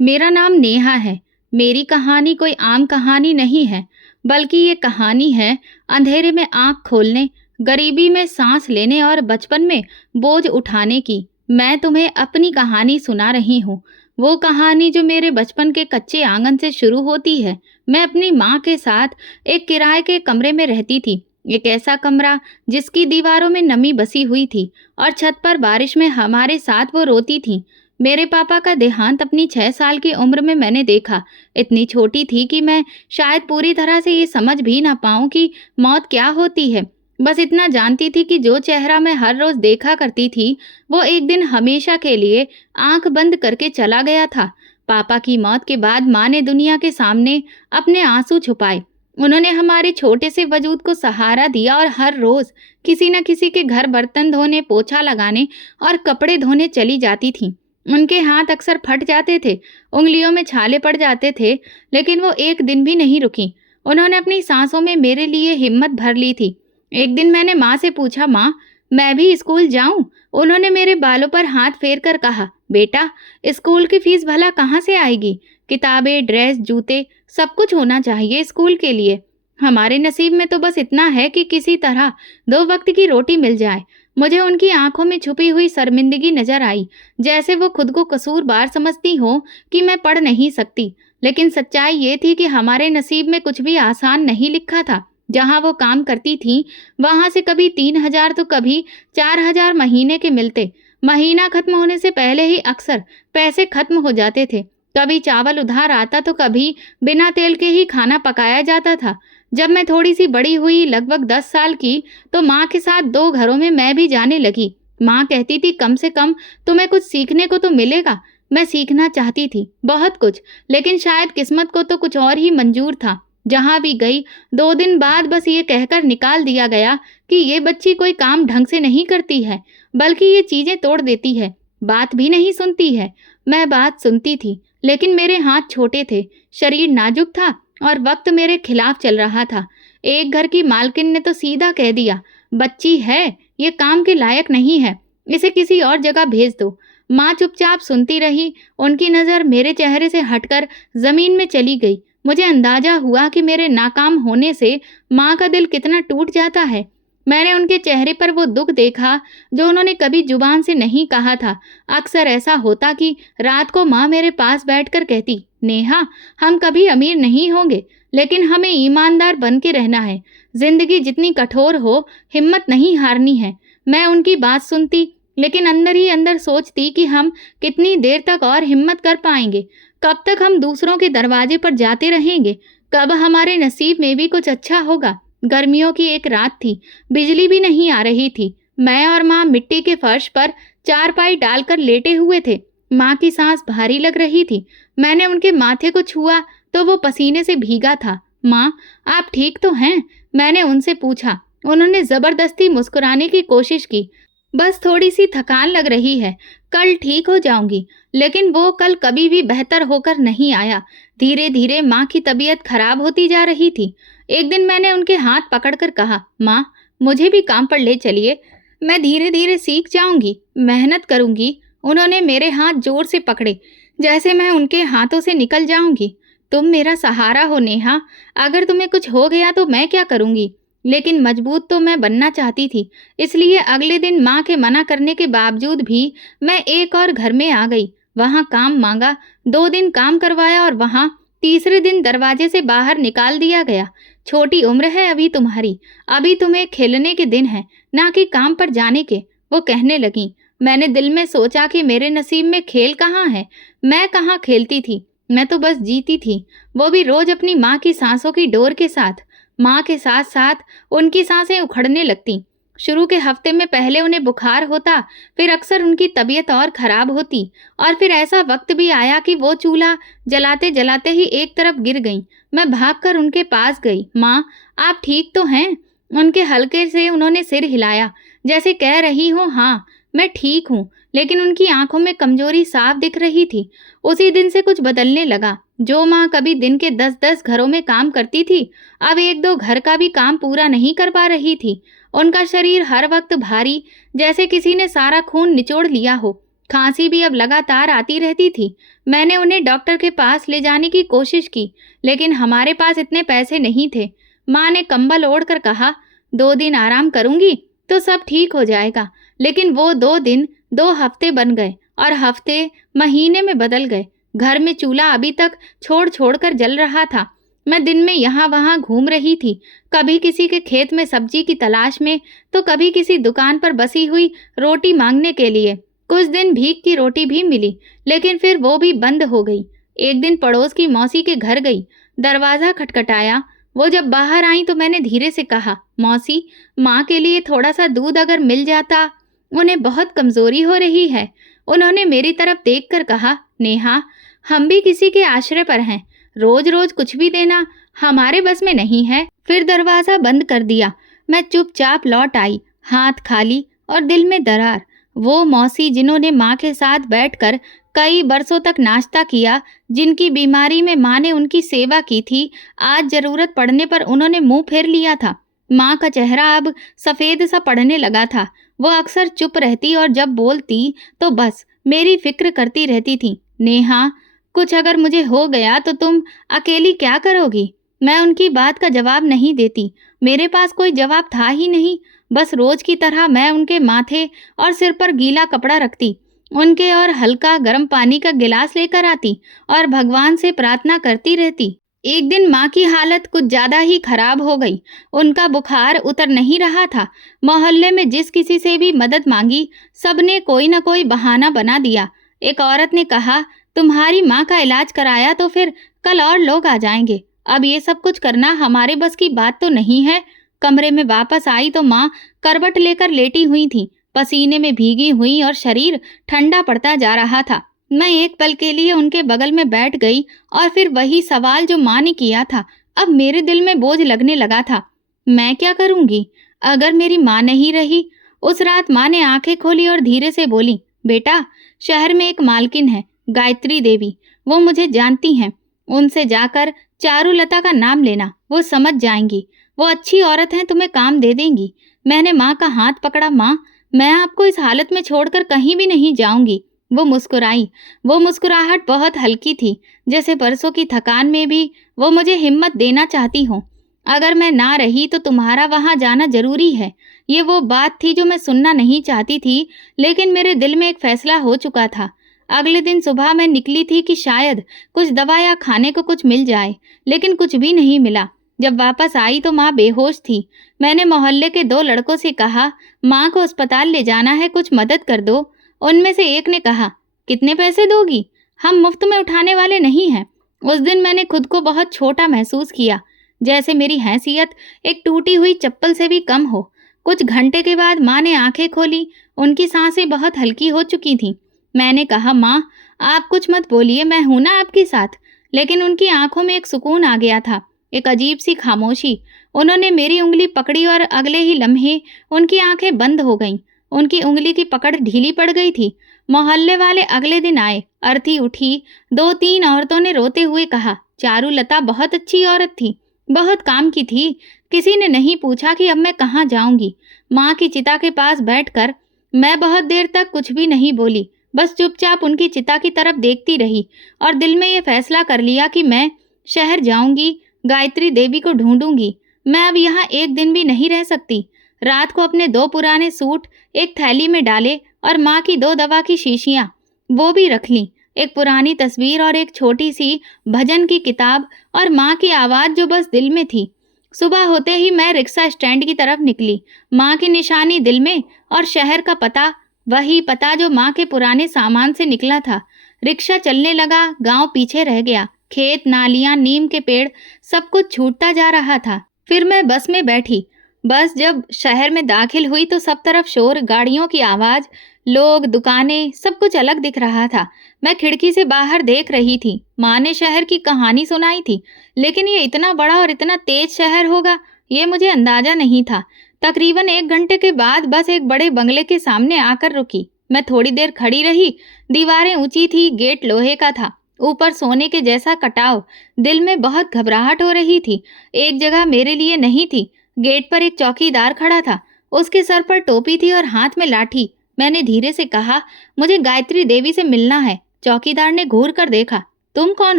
मेरा नाम नेहा है। मेरी कहानी कोई आम कहानी नहीं है, बल्कि ये कहानी है अंधेरे में आँख खोलने, गरीबी में सांस लेने और बचपन में बोझ उठाने की। मैं तुम्हें अपनी कहानी सुना रही हूँ। वो कहानी जो मेरे बचपन के कच्चे आंगन से शुरू होती है। मैं अपनी माँ के साथ एक किराए के कमरे में रहती थी। एक ऐसा कमरा जिसकी दीवारों में नमी बसी हुई थी और छत पर बारिश में हमारे साथ वो रोती थी। मेरे पापा का देहांत अपनी 6 साल की उम्र में मैंने देखा। इतनी छोटी थी कि मैं शायद पूरी तरह से ये समझ भी ना पाऊं कि मौत क्या होती है। बस इतना जानती थी कि जो चेहरा मैं हर रोज देखा करती थी, वो एक दिन हमेशा के लिए आंख बंद करके चला गया था। पापा की मौत के बाद माँ ने दुनिया के सामने अपने आंसू छुपाए। उन्होंने हमारे छोटे से वजूद को सहारा दिया और हर रोज किसी न किसी के घर बर्तन धोने, पोछा लगाने और कपड़े धोने चली जाती थी। उनके हाथ अक्सर फट जाते थे, उंगलियों में छाले पड़ जाते थे, लेकिन वो एक दिन भी नहीं रुकी। उन्होंने अपनी सांसों में मेरे लिए हिम्मत भर ली थी। एक दिन मैंने माँ से पूछा, माँ, मैं भी स्कूल जाऊं? उन्होंने मेरे बालों पर हाथ फेर कर कहा, बेटा, स्कूल की फीस भला कहाँ से आएगी? किताबें, ड्रेस, जूते, सब कुछ होना चाहिए स्कूल के लिए। हमारे नसीब में तो बस इतना है कि किसी तरह 2 वक्त की रोटी मिल जाए। मुझे उनकी आंखों में छुपी हुई शर्मिंदगी नजर आई, जैसे वो खुद को कसूरवार समझती हो कि मैं पढ़ नहीं सकती। लेकिन सच्चाई ये थी कि हमारे नसीब में कुछ भी आसान नहीं लिखा था। जहाँ वो काम करती थी, वहां से कभी 3,000 तो कभी 4,000 महीने के मिलते। महीना खत्म होने से पहले ही अक्सर पैसे खत्म हो जाते थे। कभी चावल उधार आता तो कभी बिना तेल के ही खाना पकाया जाता था। जब मैं थोड़ी सी बड़ी हुई, लगभग 10 साल की, तो माँ के साथ 2 घरों में मैं भी जाने लगी। माँ कहती थी, कम से कम तुम्हें कुछ सीखने को तो मिलेगा। मैं सीखना चाहती थी, बहुत कुछ, लेकिन शायद किस्मत को तो कुछ और ही मंजूर था। जहाँ भी गई, 2 दिन बाद बस ये कहकर निकाल दिया गया कि ये बच्ची कोई काम ढंग से नहीं करती है, बल्कि ये चीजें तोड़ देती है, बात भी नहीं सुनती है। मैं बात सुनती थी, लेकिन मेरे हाथ छोटे थे, शरीर नाजुक था और वक्त मेरे खिलाफ चल रहा था। एक घर की मालकिन ने तो सीधा कह दिया, बच्ची है, ये काम के लायक नहीं है, इसे किसी और जगह भेज दो। माँ चुपचाप सुनती रही। उनकी नज़र मेरे चेहरे से हटकर जमीन में चली गई। मुझे अंदाजा हुआ कि मेरे नाकाम होने से माँ का दिल कितना टूट जाता है। मैंने उनके चेहरे पर वो दुख देखा जो उन्होंने कभी जुबान से नहीं कहा था। अक्सर ऐसा होता कि रात को माँ मेरे पास बैठकर कहती, नेहा, हम कभी अमीर नहीं होंगे, लेकिन हमें ईमानदार बन के रहना है। जिंदगी जितनी कठोर हो, हिम्मत नहीं हारनी है। मैं उनकी बात सुनती, लेकिन अंदर ही अंदर सोचती कि हम कितनी देर तक और हिम्मत कर पाएंगे। कब तक हम दूसरों के दरवाजे पर जाते रहेंगे? कब हमारे नसीब में भी कुछ अच्छा होगा? गर्मियों की एक रात थी, बिजली भी नहीं आ रही थी। मैं और माँ मिट्टी के फर्श पर चारपाई डालकर लेटे हुए थे। माँ की सांस भारी लग रही थी। मैंने उनके माथे को छुआ तो वो पसीने से भीगा था। माँ, आप ठीक तो हैं? मैंने उनसे पूछा। उन्होंने जबरदस्ती मुस्कुराने की कोशिश की। बस थोड़ी सी थकान लग रही है, कल ठीक हो जाऊंगी। लेकिन वो कल कभी भी बेहतर होकर नहीं आया। धीरे धीरे माँ की तबीयत खराब होती जा रही थी। एक दिन मैंने उनके हाथ पकड़कर कहा, माँ, मुझे भी काम पर ले चलिए, मैं धीरे धीरे सीख जाऊंगी, मेहनत करूंगी। उन्होंने मेरे हाथ जोर से पकड़े, जैसे मैं उनके हाथों से निकल जाऊंगी। तुम मेरा सहारा हो नेहा, अगर तुम्हें कुछ हो गया तो मैं क्या करूंगी? लेकिन मजबूत तो मैं बनना चाहती थी। इसलिए अगले दिन माँ के मना करने के बावजूद भी मैं एक और घर में आ गई। वहाँ काम मांगा, 2 दिन काम करवाया और वहाँ तीसरे दिन दरवाजे से बाहर निकाल दिया गया। छोटी उम्र है अभी तुम्हारी, अभी तुम्हें खेलने के दिन है, ना कि काम पर जाने के, वो कहने लगी। मैंने दिल में सोचा कि मेरे नसीब में खेल कहाँ है। मैं कहाँ खेलती थी, मैं तो बस जीती थी, वो भी रोज अपनी माँ की सांसों की डोर के साथ। माँ के साथ साथ उनकी सांसें उखड़ने लगती। शुरू के हफ्ते में पहले उन्हें बुखार होता, फिर अक्सर उनकी तबीयत और खराब होती, और फिर ऐसा वक्त भी आया कि वो चूल्हा जलाते जलाते ही एक तरफ गिर गईं। मैं भागकर उनके पास गई। माँ, आप ठीक तो हैं? उनके हल्के से उन्होंने सिर हिलाया, जैसे कह रही हो, हाँ, मैं ठीक हूँ। लेकिन उनकी आंखों में कमजोरी साफ दिख रही थी। उसी दिन से कुछ बदलने लगा। जो माँ कभी दिन के 10-10 घरों में काम करती थी, अब 1-2 घर का भी काम पूरा नहीं कर पा रही थी। उनका शरीर हर वक्त भारी, जैसे किसी ने सारा खून निचोड़ लिया हो। खांसी भी अब लगातार आती रहती थी। मैंने उन्हें डॉक्टर के पास ले जाने की कोशिश की, लेकिन हमारे पास इतने पैसे नहीं थे। माँ ने कंबल ओढ़कर कहा, 2 दिन आराम करूंगी तो सब ठीक हो जाएगा। लेकिन वो 2 दिन 2 हफ्ते बन गए और हफ्ते महीने में बदल गए। घर में चूल्हा अभी तक छोड़ छोड़ कर जल रहा था। मैं दिन में यहाँ वहाँ घूम रही थी, कभी किसी के खेत में सब्जी की तलाश में, तो कभी किसी दुकान पर बसी हुई रोटी मांगने के लिए। कुछ दिन भीख की रोटी भी मिली, लेकिन फिर वो भी बंद हो गई। एक दिन पड़ोस की मौसी के घर गई, दरवाज़ा खटखटाया। वो जब बाहर आई तो मैंने धीरे से कहा, मौसी, माँ के लिए थोड़ा सा दूध अगर मिल जाता, उन्हें बहुत कमज़ोरी हो रही है। उन्होंने मेरी तरफ देखकर कहा, नेहा, हम भी किसी के आश्रय पर हैं, रोज रोज कुछ भी देना हमारे बस में नहीं है। फिर दरवाज़ा बंद कर दिया। मैं चुपचाप लौट आई, हाथ खाली और दिल में दरार। वो मौसी जिन्होंने माँ के साथ बैठकर कई बरसों तक नाश्ता किया, जिनकी बीमारी में माँ ने उनकी सेवा की थी, आज जरूरत पड़ने पर उन्होंने मुंह फेर लिया था। माँ का चेहरा अब सफ़ेद सा पड़ने लगा था। वो अक्सर चुप रहती और जब बोलती तो बस मेरी फिक्र करती रहती थी। नेहा, कुछ अगर मुझे हो गया तो तुम अकेली क्या करोगी? मैं उनकी बात का जवाब नहीं देती। मेरे पास कोई जवाब था ही नहीं। बस रोज की तरह मैं उनके माथे और सिर पर गीला कपड़ा रखती, उनके और हल्का गर्म पानी का गिलास लेकर आती और भगवान से प्रार्थना करती रहती। एक दिन माँ की हालत कुछ ज्यादा ही खराब हो गई। उनका बुखार उतर नहीं रहा था। मोहल्ले में जिस किसी से भी मदद मांगी, सबने कोई न कोई बहाना बना दिया। एक औरत ने कहा, तुम्हारी माँ का इलाज कराया तो फिर कल और लोग आ जाएंगे। अब ये सब कुछ करना हमारे बस की बात तो नहीं है। कमरे में वापस आई तो माँ करवट लेकर लेटी हुई थी, पसीने में भीगी हुई और शरीर ठंडा पड़ता जा रहा था। मैं एक पल के लिए उनके बगल में बैठ गई और फिर वही सवाल जो माँ ने किया था, अब मेरे दिल में बोझ लगने लगा था। मैं क्या करूंगी अगर मेरी माँ नहीं रही? उस रात माँ ने आंखें खोली और धीरे से बोली, बेटा, शहर में एक मालकिन है, गायत्री देवी, वो मुझे जानती हैं। उनसे जाकर चारुलता का नाम लेना, वो समझ जाएंगी। वो अच्छी औरत हैं, तुम्हें काम दे देंगी। मैंने माँ का हाथ पकड़ा। माँ, मैं आपको इस हालत में छोड़कर कहीं भी नहीं जाऊंगी। वो मुस्कुराई। वो मुस्कुराहट बहुत हल्की थी, जैसे परसों की थकान में भी वो मुझे हिम्मत देना चाहती हो। अगर मैं ना रही तो तुम्हारा वहां जाना जरूरी है। ये वो बात थी जो मैं सुनना नहीं चाहती थी, लेकिन मेरे दिल में एक फैसला हो चुका था। अगले दिन सुबह मैं निकली थी कि शायद कुछ दवा या खाने को कुछ मिल जाए, लेकिन कुछ भी नहीं मिला। जब वापस आई तो माँ बेहोश थी। मैंने मोहल्ले के 2 लड़कों से कहा, माँ को अस्पताल ले जाना है, कुछ मदद कर दो। उनमें से एक ने कहा, कितने पैसे दोगी? हम मुफ्त में उठाने वाले नहीं हैं। उस दिन मैंने खुद को बहुत छोटा महसूस किया, जैसे मेरी हैसियत एक टूटी हुई चप्पल से भी कम हो। कुछ घंटे के बाद माँ ने आंखें खोली। उनकी सांसें बहुत हल्की हो चुकी थीं। मैंने कहा, माँ, आप कुछ मत बोलिए, मैं हूं ना आपके साथ। लेकिन उनकी आंखों में एक सुकून आ गया था, एक अजीब सी खामोशी। उन्होंने मेरी उंगली पकड़ी और अगले ही लम्हे उनकी आंखें बंद हो गईं। उनकी उंगली की पकड़ ढीली पड़ गई थी। मोहल्ले वाले अगले दिन आए। अर्थी उठी। 2-3 औरतों ने रोते हुए कहा, चारुलता बहुत अच्छी औरत थी, बहुत काम की थी। किसी ने नहीं पूछा कि अब मैं कहाँ जाऊंगी। माँ की चिता के पास बैठकर मैं बहुत देर तक कुछ भी नहीं बोली, बस चुपचाप उनकी चिता की तरफ देखती रही और दिल में ये फैसला कर लिया कि मैं शहर जाऊंगी, गायत्री देवी को ढूंढूंगी। मैं अब यहाँ एक दिन भी नहीं रह सकती। रात को अपने 2 पुराने सूट एक थैली में डाले और माँ की 2 दवा की शीशियाँ वो भी रख लीं, एक पुरानी तस्वीर और एक छोटी सी भजन की किताब और माँ की आवाज़ जो बस दिल में थी। सुबह होते ही मैं रिक्शा स्टैंड की तरफ निकली, माँ की निशानी दिल में और शहर का पता, वही पता जो माँ के पुराने सामान से निकला था। रिक्शा चलने लगा, गांव पीछे रह गया। खेत, नालियाँ, नीम के पेड़, सब कुछ छूटता जा रहा था। फिर मैं बस में बैठी। बस जब शहर में दाखिल हुई तो सब तरफ शोर, गाड़ियों की आवाज़, लोग, दुकानें, सब कुछ अलग दिख रहा था। मैं खिड़की से बाहर देख रही थी। माँ ने शहर की कहानी सुनाई थी, लेकिन ये इतना बड़ा और इतना तेज शहर होगा, ये मुझे अंदाजा नहीं था। तकरीबन 1 घंटे के बाद बस एक बड़े बंगले के सामने आकर रुकी। मैं थोड़ी देर खड़ी रही। दीवारें ऊंची थी, गेट लोहे का था, ऊपर सोने के जैसा कटाव। दिल में बहुत घबराहट हो रही थी। एक जगह मेरे लिए नहीं थी। गेट पर एक चौकीदार खड़ा था। उसके सर पर टोपी थी और हाथ में लाठी। मैंने धीरे से कहा, मुझे गायत्री देवी से मिलना है। चौकीदार ने घूर कर देखा। तुम कौन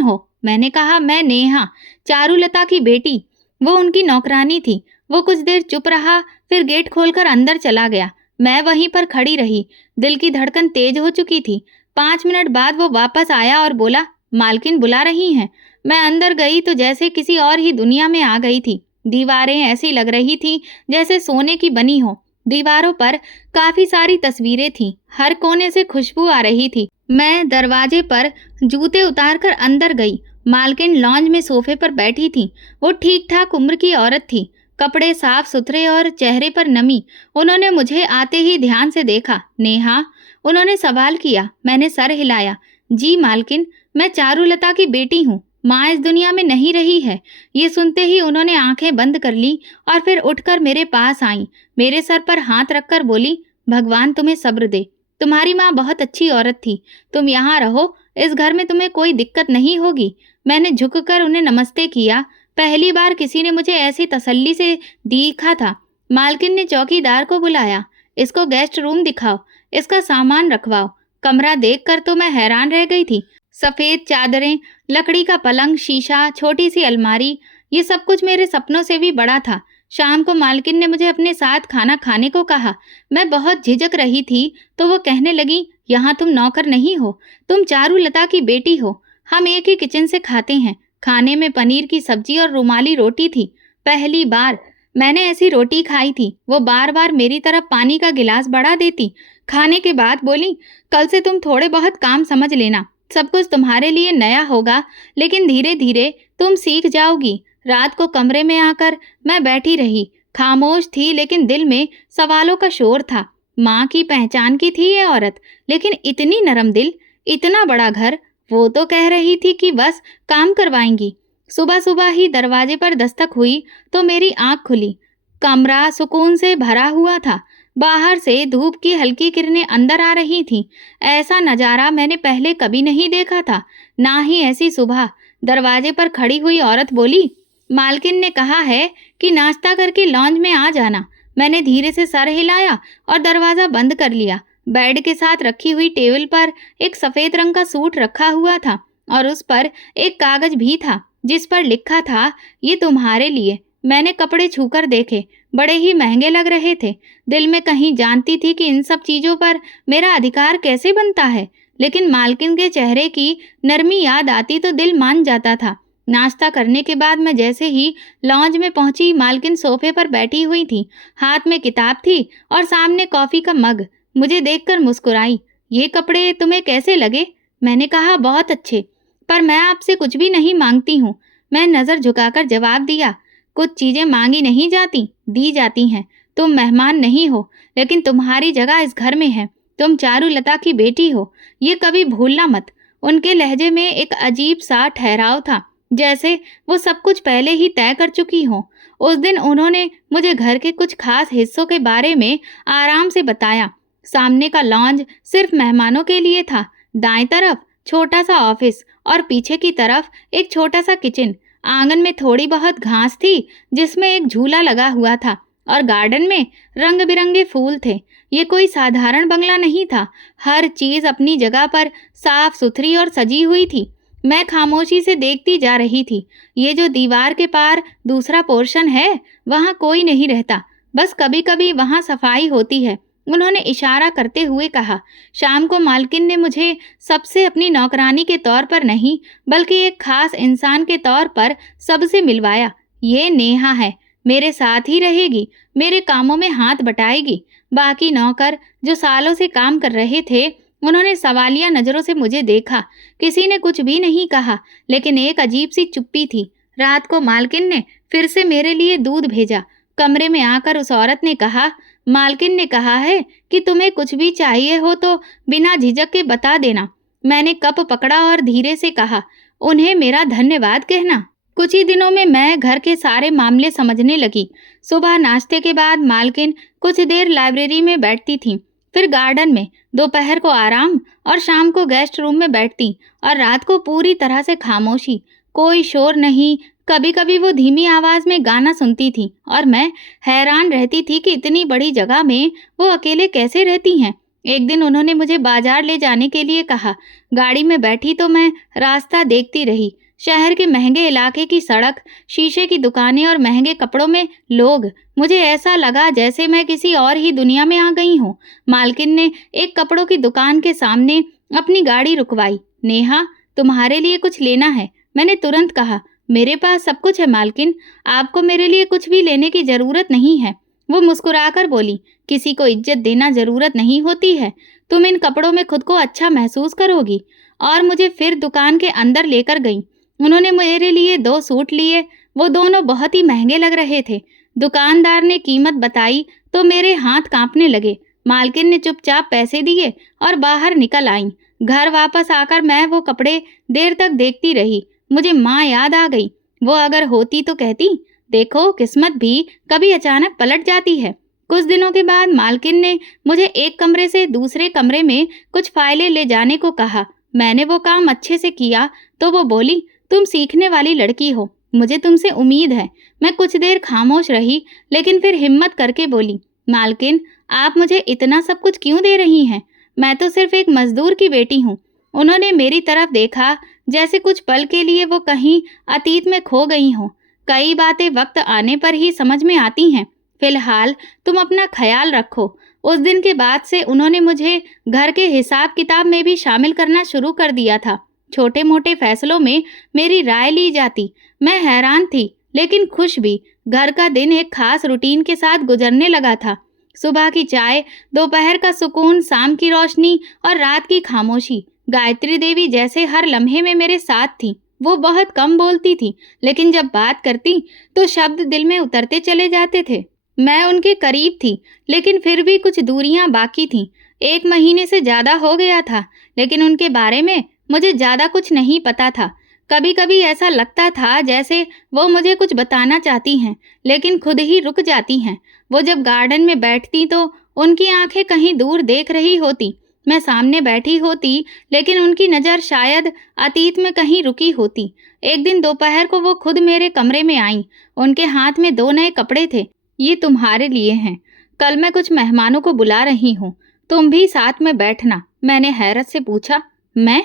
हो? मैंने कहा, मैं नेहा, चारुलता की बेटी। वो उनकी नौकरानी थी। वो कुछ देर चुप रहा, फिर गेट खोलकर अंदर चला गया। मैं वहीं पर खड़ी रही। दिल की धड़कन तेज हो चुकी थी। 5 मिनट बाद वो वापस आया और बोला, मालकिन बुला रही हैं। मैं अंदर गई तो जैसे किसी और ही दुनिया में आ गई थी। दीवारें ऐसी लग रही थी जैसे सोने की बनी हो। दीवारों पर काफी सारी तस्वीरें थीं। हर कोने से खुशबू आ रही थी। मैं दरवाजे पर जूते उतारकर अंदर गई। मालकिन लॉन्ज में सोफे पर बैठी थी। वो ठीक ठाक उम्र की औरत थी, कपड़े साफ सुथरे और चेहरे पर नमी। उन्होंने मुझे आते ही ध्यान से देखा। नेहा, उन्होंने सवाल किया। मैंने सर हिलाया। जी मालकिन, मैं चारुलता की बेटी हूँ। माँ इस दुनिया में नहीं रही है। ये सुनते ही उन्होंने आंखें बंद कर ली और फिर उठकर मेरे पास आईं। मेरे सर पर हाथ रखकर बोली, भगवान तुम्हें सब्र दे। तुम्हारी माँ बहुत अच्छी औरत थी। तुम यहाँ रहो, इस घर में तुम्हें कोई दिक्कत नहीं होगी। मैंने झुककर उन्हें नमस्ते किया। पहली बार किसी ने मुझे ऐसी तसल्ली से देखा था। मालकिन ने चौकीदार को बुलाया। इसको गेस्ट रूम दिखाओ, इसका सामान रखवाओ। कमरा देखकर तो मैं हैरान रह गई थी। सफेद चादरें, लकड़ी का पलंग, शीशा, छोटी सी अलमारी, ये सब कुछ मेरे सपनों से भी बड़ा था। शाम को मालकिन ने मुझे अपने साथ खाना खाने को कहा। मैं बहुत झिझक रही थी तो वो कहने लगी, यहाँ तुम नौकर नहीं हो, तुम चारुलता की बेटी हो। हम एक ही किचन से खाते हैं। खाने में पनीर की सब्जी और रुमाली रोटी थी। पहली बार मैंने ऐसी रोटी खाई थी। वो बार बार मेरी तरफ पानी का गिलास बढ़ा देती। खाने के बाद बोली, कल से तुम थोड़े बहुत काम समझ लेना। सब कुछ तुम्हारे लिए नया होगा, लेकिन धीरे धीरे तुम सीख जाओगी। रात को कमरे में आकर मैं बैठी रही, खामोश थी, लेकिन दिल में सवालों का शोर था। माँ की पहचान की थी ये औरत, लेकिन इतनी नरम दिल, इतना बड़ा घर। वो तो कह रही थी कि बस काम करवाएंगी। सुबह सुबह ही दरवाजे पर दस्तक हुई तो मेरी आंख खुली। कमरा सुकून से भरा हुआ था। बाहर से धूप की हल्की किरणें अंदर आ रही थीं। ऐसा नज़ारा मैंने पहले कभी नहीं देखा था, ना ही ऐसी सुबह। दरवाजे पर खड़ी हुई औरत बोली, मालकिन ने कहा है कि नाश्ता करके लॉन्ज में आ जाना। मैंने धीरे से सर हिलाया और दरवाज़ा बंद कर लिया। बेड के साथ रखी हुई टेबल पर एक सफ़ेद रंग का सूट रखा हुआ था और उस पर एक कागज भी था जिस पर लिखा था, ये तुम्हारे लिए। मैंने कपड़े छूकर देखे, बड़े ही महंगे लग रहे थे। दिल में कहीं जानती थी कि इन सब चीज़ों पर मेरा अधिकार कैसे बनता है, लेकिन मालकिन के चेहरे की नरमी याद आती तो दिल मान जाता था। नाश्ता करने के बाद मैं जैसे ही लॉन्ज में पहुंची, मालकिन सोफे पर बैठी हुई थी। हाथ में किताब थी और सामने कॉफ़ी का मग। मुझे देखकर मुस्कुराई। ये कपड़े तुम्हें कैसे लगे? मैंने कहा, बहुत अच्छे, पर मैं आपसे कुछ भी नहीं मांगती हूँ। मैं नज़र झुकाकर जवाब दिया, कुछ चीज़ें मांगी नहीं जाती, दी जाती हैं। तुम मेहमान नहीं हो, लेकिन तुम्हारी जगह इस घर में है। तुम चारुलता की बेटी हो, ये कभी भूलना मत। उनके लहजे में एक अजीब सा ठहराव था, जैसे वो सब कुछ पहले ही तय कर चुकी हो। उस दिन उन्होंने मुझे घर के कुछ खास हिस्सों के बारे में आराम से बताया। सामने का लॉन्ज सिर्फ मेहमानों के लिए था। दाएं तरफ छोटा सा ऑफिस और पीछे की तरफ एक छोटा सा किचन। आंगन में थोड़ी बहुत घास थी जिसमें एक झूला लगा हुआ था और गार्डन में रंग बिरंगे फूल थे। ये कोई साधारण बंगला नहीं था। हर चीज अपनी जगह पर साफ सुथरी और सजी हुई थी। मैं खामोशी से देखती जा रही थी। ये जो दीवार के पार दूसरा पोर्शन है, वहाँ कोई नहीं रहता, बस कभी कभी वहाँ सफाई होती है। उन्होंने इशारा करते हुए कहा। शाम को मालकिन ने मुझे सबसे अपनी नौकरानी के तौर पर नहीं, बल्कि एक खास इंसान के तौर पर सबसे मिलवाया। ये नेहा है, मेरे साथ ही रहेगी, मेरे कामों में हाथ बटाएगी। बाकी नौकर जो सालों से काम कर रहे थे, उन्होंने सवालिया नज़रों से मुझे देखा। किसी ने कुछ भी नहीं कहा, लेकिन एक अजीब सी चुप्पी थी। रात को मालकिन ने फिर से मेरे लिए दूध भेजा। कमरे में आकर उस औरत ने कहा, मालकिन ने कहा है कि तुम्हें कुछ भी चाहिए हो तो बिना झिझक के बता देना। मैंने कप पकड़ा और धीरे से कहा, उन्हें मेरा धन्यवाद कहना। कुछ ही दिनों में मैं घर के सारे मामले समझने लगी। सुबह नाश्ते के बाद मालकिन कुछ देर लाइब्रेरी में बैठती थीं, फिर गार्डन में, दोपहर को आराम और शाम को गेस्ट रूम में बैठती, और रात को पूरी तरह से खामोशी, कोई शोर नहीं। कभी कभी वो धीमी आवाज में गाना सुनती थी और मैं हैरान रहती थी कि इतनी बड़ी जगह में वो अकेले कैसे रहती हैं। एक दिन उन्होंने मुझे बाजार ले जाने के लिए कहा। गाड़ी में बैठी तो मैं रास्ता देखती रही। शहर के महंगे इलाके की सड़क, शीशे की दुकानें और महंगे कपड़ों में लोग। मुझे ऐसा लगा जैसे मैं किसी और ही दुनिया में आ गई हूँ। मालकिन ने एक कपड़ों की दुकान के सामने अपनी गाड़ी रुकवाई। नेहा, तुम्हारे लिए कुछ लेना है? मैंने तुरंत कहा, मेरे पास सब कुछ है मालकिन, आपको मेरे लिए कुछ भी लेने की जरूरत नहीं है। वो मुस्कुराकर बोली, किसी को इज्जत देना जरूरत नहीं होती है। तुम इन कपड़ों में खुद को अच्छा महसूस करोगी। और मुझे फिर दुकान के अंदर लेकर गई। उन्होंने मेरे लिए 2 सूट लिए। वो दोनों बहुत ही महंगे लग रहे थे। दुकानदार ने कीमत बताई तो मेरे हाथ कांपने लगे। मालकिन ने चुपचाप पैसे दिए और बाहर निकल आईं। घर वापस आकर मैं वो कपड़े देर तक देखती रही। मुझे माँ याद आ गई। वो अगर होती तो कहती, देखो किस्मत भी कभी अचानक पलट जाती है। कुछ दिनों के बाद मालकिन ने मुझे एक कमरे से दूसरे कमरे में कुछ फाइलें ले जाने को कहा। मैंने वो काम अच्छे से किया तो वो बोली, तुम सीखने वाली लड़की हो, मुझे तुमसे उम्मीद है। मैं कुछ देर खामोश रही, लेकिन फिर हिम्मत करके बोली, मालकिन आप मुझे इतना सब कुछ क्यों दे रही हैं? मैं तो सिर्फ एक मजदूर की बेटी हूँ। उन्होंने मेरी तरफ देखा, जैसे कुछ पल के लिए वो कहीं अतीत में खो गई हों। कई बातें वक्त आने पर ही समझ में आती हैं। फिलहाल तुम अपना ख्याल रखो। उस दिन के बाद से उन्होंने मुझे घर के हिसाब किताब में भी शामिल करना शुरू कर दिया था। छोटे मोटे फैसलों में मेरी राय ली जाती। मैं हैरान थी, लेकिन खुश भी। घर का दिन एक खास रूटीन के साथ गुजरने लगा था। सुबह की चाय, दोपहर का सुकून, शाम की रोशनी और रात की खामोशी। गायत्री देवी जैसे हर लम्हे में मेरे साथ थी। वो बहुत कम बोलती थी, लेकिन जब बात करती तो शब्द दिल में उतरते चले जाते थे। मैं उनके करीब थी, लेकिन फिर भी कुछ दूरियां बाकी थीं। 1 महीने से ज़्यादा हो गया था, लेकिन उनके बारे में मुझे ज़्यादा कुछ नहीं पता था। कभी कभी ऐसा लगता था जैसे वो मुझे कुछ बताना चाहती हैं, लेकिन खुद ही रुक जाती हैं। वो जब गार्डन में बैठती तो उनकी आंखें कहीं दूर देख रही होती। मैं सामने बैठी होती, लेकिन उनकी नज़र शायद अतीत में कहीं रुकी होती। एक दिन दोपहर को वो खुद मेरे कमरे में आईं। उनके हाथ में 2 नए कपड़े थे। ये तुम्हारे लिए हैं। कल मैं कुछ मेहमानों को बुला रही हूँ, तुम भी साथ में बैठना। मैंने हैरत से पूछा, मैं?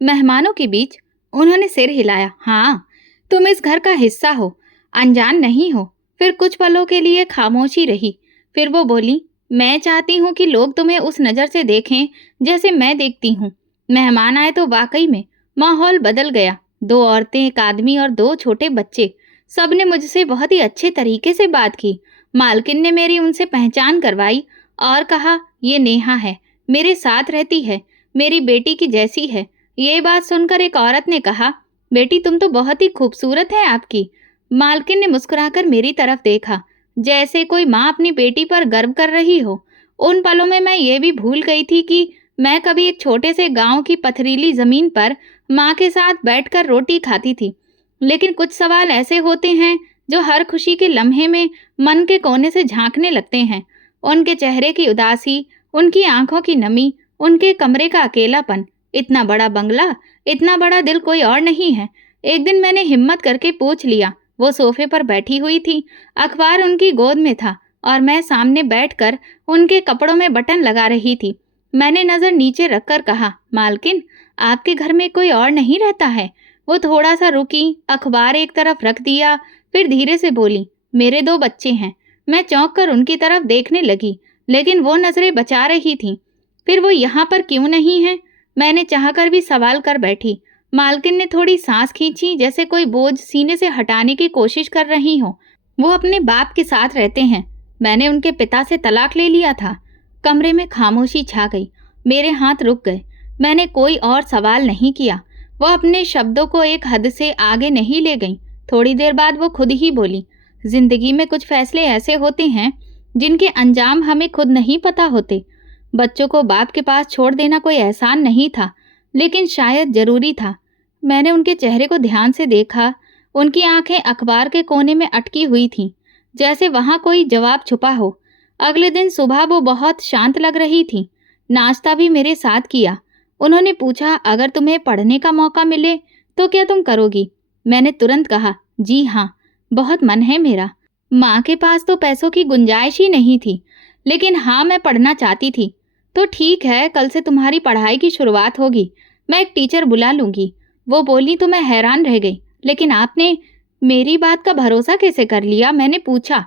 मेहमानों के बीच? उन्होंने सिर हिलाया। हाँ, तुम इस घर का हिस्सा हो, अनजान नहीं हो। फिर कुछ पलों के लिए खामोशी रही। फिर वो बोली, मैं चाहती हूँ कि लोग तुम्हें उस नज़र से देखें जैसे मैं देखती हूँ। मेहमान आए तो वाकई में माहौल बदल गया। 2 औरतें, एक आदमी और 2 छोटे बच्चे। सब ने मुझसे बहुत ही अच्छे तरीके से बात की। मालकिन ने मेरी उनसे पहचान करवाई और कहा, ये नेहा है, मेरे साथ रहती है, मेरी बेटी की जैसी है। ये बात सुनकर एक औरत ने कहा, बेटी तुम तो बहुत ही खूबसूरत है आपकी। मालकिन ने मुस्कुराकर मेरी तरफ देखा, जैसे कोई माँ अपनी बेटी पर गर्व कर रही हो। उन पलों में मैं ये भी भूल गई थी कि मैं कभी एक छोटे से गांव की पथरीली जमीन पर माँ के साथ बैठकर रोटी खाती थी। लेकिन कुछ सवाल ऐसे होते हैं जो हर खुशी के लम्हे में मन के कोने से झांकने लगते हैं। उनके चेहरे की उदासी, उनकी आंखों की नमी, उनके कमरे का अकेलापन। इतना बड़ा बंगला, इतना बड़ा दिल कोई और नहीं है। एक दिन मैंने हिम्मत करके पूछ लिया। वो सोफे पर बैठी हुई थी, अखबार उनकी गोद में था और मैं सामने बैठकर उनके कपड़ों में बटन लगा रही थी। मैंने नज़र नीचे रखकर कहा, मालकिन आपके घर में कोई और नहीं रहता है? वो थोड़ा सा रुकी, अखबार एक तरफ रख दिया, फिर धीरे से बोली, मेरे 2 बच्चे हैं। मैं चौंक कर उनकी तरफ देखने लगी, लेकिन वो नजरें बचा रही थीं। फिर वो यहाँ पर क्यों नहीं है? मैंने चाहकर भी सवाल कर बैठी। मालकिन ने थोड़ी सांस खींची, जैसे कोई बोझ सीने से हटाने की कोशिश कर रही हो। वो अपने बाप के साथ रहते हैं। मैंने उनके पिता से तलाक ले लिया था। कमरे में खामोशी छा गई। मेरे हाथ रुक गए। मैंने कोई और सवाल नहीं किया। वो अपने शब्दों को एक हद से आगे नहीं ले गई। थोड़ी देर बाद वो खुद ही बोली, जिंदगी में कुछ फैसले ऐसे होते हैं जिनके अंजाम हमें खुद नहीं पता होते। बच्चों को बाप के पास छोड़ देना कोई एहसान नहीं था, लेकिन शायद जरूरी था। मैंने उनके चेहरे को ध्यान से देखा। उनकी आंखें अखबार के कोने में अटकी हुई थीं, जैसे वहां कोई जवाब छुपा हो। अगले दिन सुबह वो बहुत शांत लग रही थी। नाश्ता भी मेरे साथ किया। उन्होंने पूछा, अगर तुम्हें पढ़ने का मौका मिले तो क्या तुम करोगी? मैंने तुरंत कहा, जी हाँ, बहुत मन है मेरा। माँ के पास तो पैसों की गुंजाइश ही नहीं थी, लेकिन हाँ, मैं पढ़ना चाहती थी। तो ठीक है, कल से तुम्हारी पढ़ाई की शुरुआत होगी। मैं एक टीचर बुला लूंगी। वो बोली तो मैं हैरान रह गई। लेकिन आपने मेरी बात का भरोसा कैसे कर लिया? मैंने पूछा।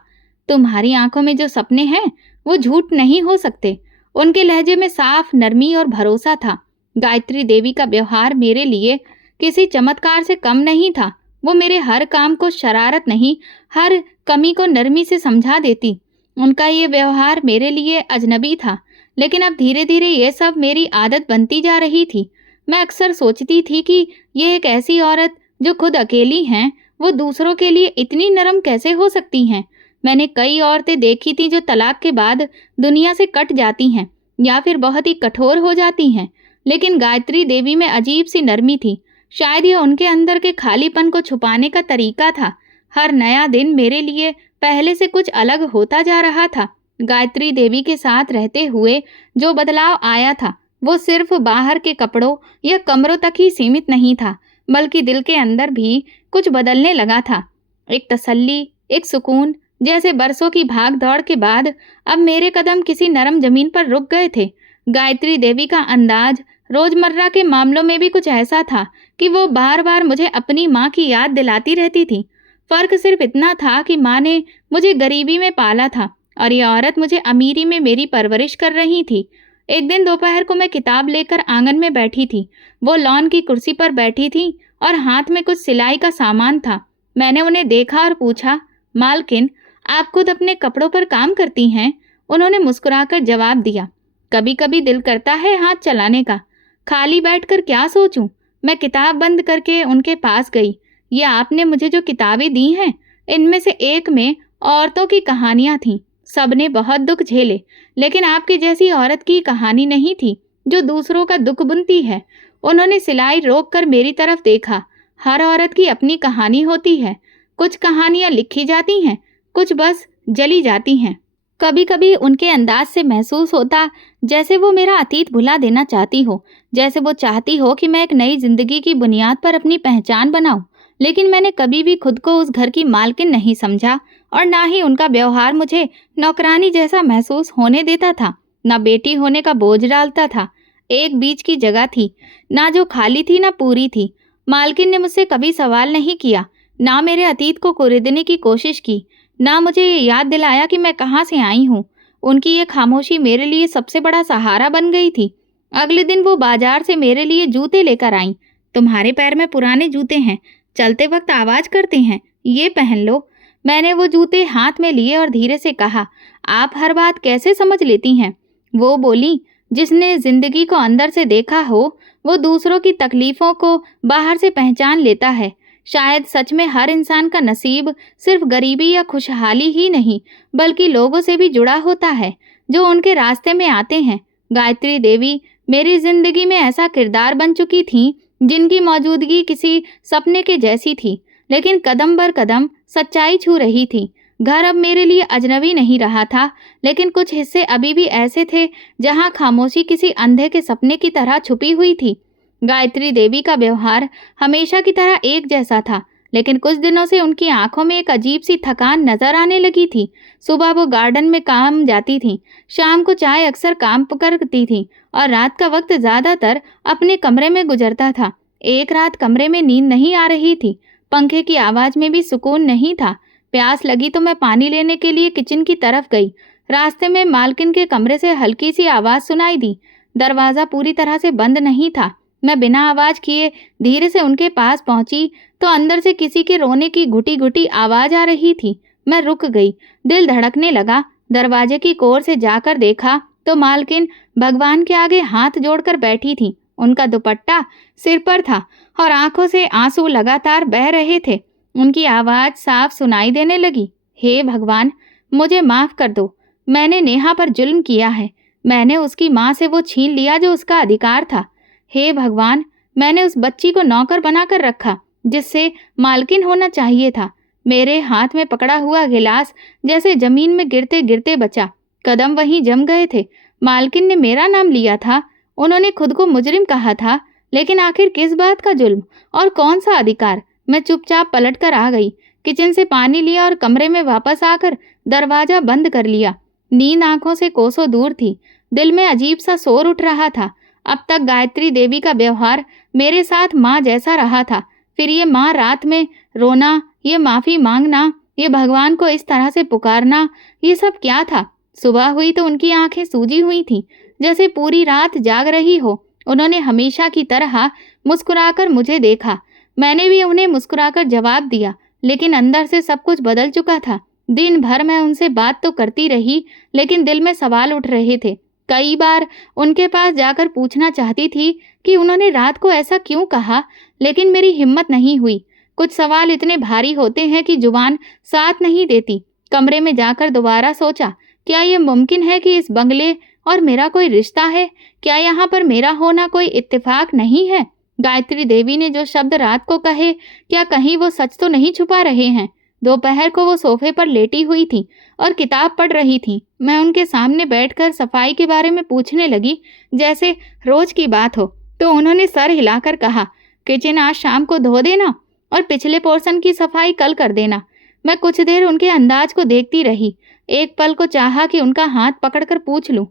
तुम्हारी आंखों में जो सपने हैं वो झूठ नहीं हो सकते। उनके लहजे में साफ नरमी और भरोसा था। गायत्री देवी का व्यवहार मेरे लिए किसी चमत्कार से कम नहीं था। वो मेरे हर काम को शरारत नहीं, हर कमी को नरमी से समझा देती। उनका ये व्यवहार मेरे लिए अजनबी था, लेकिन अब धीरे धीरे ये सब मेरी आदत बनती जा रही थी। मैं अक्सर सोचती थी कि ये एक ऐसी औरत जो खुद अकेली हैं, वो दूसरों के लिए इतनी नरम कैसे हो सकती हैं। मैंने कई औरतें देखी थी जो तलाक के बाद दुनिया से कट जाती हैं या फिर बहुत ही कठोर हो जाती हैं, लेकिन गायत्री देवी में अजीब सी नरमी थी। शायद ये उनके अंदर के खालीपन को छुपाने का तरीका था। हर नया दिन मेरे लिए पहले से कुछ अलग होता जा रहा था। गायत्री देवी के साथ रहते हुए जो बदलाव आया था वो सिर्फ बाहर के कपड़ों या कमरों तक ही सीमित नहीं था, बल्कि दिल के अंदर भी कुछ बदलने लगा था। एक तसल्ली, एक सुकून, जैसे बरसों की भाग दौड़ के बाद अब मेरे कदम किसी नरम जमीन पर रुक गए थे। गायत्री देवी का अंदाज रोजमर्रा के मामलों में भी कुछ ऐसा था कि वो बार बार मुझे अपनी माँ की याद दिलाती रहती थी। फर्क सिर्फ इतना था कि माँ ने मुझे गरीबी में पाला था और ये औरत मुझे अमीरी में मेरी परवरिश कर रही थी। एक दिन दोपहर को मैं किताब लेकर आंगन में बैठी थी। वो लॉन की कुर्सी पर बैठी थी और हाथ में कुछ सिलाई का सामान था। मैंने उन्हें देखा और पूछा, मालकिन, आप खुद अपने कपड़ों पर काम करती हैं? उन्होंने मुस्कुराकर जवाब दिया, कभी कभी दिल करता है हाथ चलाने का। खाली बैठकर क्या सोचूं? मैं किताब बंद करके उनके पास गई। ये आपने मुझे जो किताबें दी हैं, इनमें से एक में औरतों की कहानियां थीं। सबने बहुत दुख झेले, लेकिन आपकी जैसी औरत की कहानी नहीं थी जो दूसरों का दुख बुनती है। उन्होंने सिलाई रोक कर मेरी तरफ देखा। हर औरत की अपनी कहानी होती है। कुछ कहानियां लिखी जाती हैं, कुछ बस जली जाती हैं। कभी कभी उनके अंदाज से महसूस होता जैसे वो मेरा अतीत भुला देना चाहती हो, जैसे वो चाहती हो कि मैं एक नई जिंदगी की बुनियाद पर अपनी पहचान बनाऊं। लेकिन मैंने कभी भी खुद को उस घर की मालकिन नहीं समझा और ना ही उनका व्यवहार मुझे नौकरानी जैसा महसूस होने देता था। ना बेटी होने का बोझ डालता था। एक बीच की जगह थी, ना जो खाली थी ना पूरी थी। मालकिन ने मुझसे कभी सवाल नहीं किया, ना मेरे अतीत को कुरेदने की कोशिश की, ना मुझे ये याद दिलाया कि मैं कहाँ से आई हूँ। उनकी ये खामोशी मेरे लिए सबसे बड़ा सहारा बन गई थी। अगले दिन वो बाजार से मेरे लिए जूते लेकर आईं। तुम्हारे पैर में पुराने जूते हैं, चलते वक्त आवाज करते हैं, ये पहन लो। मैंने वो जूते हाथ में लिए और धीरे से कहा, आप हर बात कैसे समझ लेती हैं? वो बोली, जिसने जिंदगी को अंदर से देखा हो वो दूसरों की तकलीफों को बाहर से पहचान लेता है। शायद सच में हर इंसान का नसीब सिर्फ गरीबी या खुशहाली ही नहीं, बल्कि लोगों से भी जुड़ा होता है जो उनके रास्ते में आते हैं। गायत्री देवी मेरी जिंदगी में ऐसा किरदार बन चुकी थी जिनकी मौजूदगी किसी सपने के जैसी थी, लेकिन कदम बर कदम सच्चाई छू रही थी। घर अब मेरे लिए अजनबी नहीं रहा था, लेकिन कुछ हिस्से अभी भी ऐसे थे जहां खामोशी किसी अंधे के सपने की तरह छुपी हुई थी। गायत्री देवी का व्यवहार हमेशा की तरह एक जैसा था, लेकिन कुछ दिनों से उनकी आंखों में एक अजीब सी थकान नजर आने लगी थी। सुबह वो गार्डन में काम जाती थी, शाम को चाय अक्सर काम करती थी और रात का वक्त ज्यादातर अपने कमरे में गुजरता था। एक रात कमरे में नींद नहीं आ रही थी, पंखे की आवाज में भी सुकून नहीं था। प्यास लगी तो मैं पानी लेने के लिए किचन की तरफ गई। रास्ते में मालकिन के कमरे से हल्की सी आवाज सुनाई दी। दरवाजा पूरी तरह से बंद नहीं था। मैं बिना आवाज किए धीरे से उनके पास पहुंची तो अंदर से किसी के रोने की घुटी घुटी आवाज आ रही थी। मैं रुक गई, दिल धड़कने लगा। दरवाजे की कोर से जाकर देखा तो मालकिन भगवान के आगे हाथ जोड़कर बैठी थी। उनका दुपट्टा सिर पर था और आंखों से आंसू लगातार बह रहे थे। उनकी आवाज साफ सुनाई देने लगी, हे भगवान, मुझे माफ कर दो। मैंने नेहा पर जुल्म किया है। मैंने उसकी माँ से वो छीन लिया जो उसका अधिकार था। हे भगवान, मैंने उस बच्ची को नौकर बनाकर रखा जिससे मालकिन होना चाहिए था। मेरे हाथ में पकड़ा हुआ गिलास जैसे जमीन में गिरते गिरते बचा। कदम वहीं जम गए थे। मालकिन ने मेरा नाम लिया था, उन्होंने खुद को मुजरिम कहा था, लेकिन आखिर किस बात का जुल्म और कौन सा अधिकार? मैं चुपचाप पलट कर आ गई, किचन से पानी लिया और कमरे में वापस आकर दरवाजा बंद कर लिया। नींद आंखों से कोसों दूर थी। दिल में अजीब सा शोर उठ रहा था। अब तक गायत्री देवी का व्यवहार मेरे साथ माँ जैसा रहा था, फिर ये माँ रात में रोना, ये माफ़ी मांगना, ये भगवान को इस तरह से पुकारना, ये सब क्या था? सुबह हुई तो उनकी आंखें सूजी हुई थीं, जैसे पूरी रात जाग रही हो। उन्होंने हमेशा की तरह मुस्कुराकर मुझे देखा। मैंने भी उन्हें मुस्कुराकर जवाब दिया, लेकिन अंदर से सब कुछ बदल चुका था। दिन भर मैं उनसे बात तो करती रही, लेकिन दिल में सवाल उठ रहे थे। कई बार उनके पास जाकर पूछना चाहती थी कि उन्होंने रात को ऐसा क्यों कहा, लेकिन मेरी हिम्मत नहीं हुई। कुछ सवाल इतने भारी होते हैं कि जुबान साथ नहीं देती। कमरे में जाकर दोबारा सोचा, क्या ये मुमकिन है कि इस बंगले और मेरा कोई रिश्ता है? क्या यहाँ पर मेरा होना कोई इत्तेफाक नहीं है? गायत्री देवी ने जो शब्द रात को कहे, क्या कहीं वो सच तो नहीं छुपा रहे हैं? दोपहर को वो सोफे पर लेटी हुई थी और किताब पढ़ रही थी। मैं उनके सामने बैठकर सफाई के बारे में पूछने लगी, जैसे रोज की बात हो, तो उन्होंने सर हिलाकर कहा, किचन आज शाम को धो देना और पिछले पोर्शन की सफाई कल कर देना। मैं कुछ देर उनके अंदाज को देखती रही। एक पल को चाहा कि उनका हाथ पकड़कर पूछ लूं,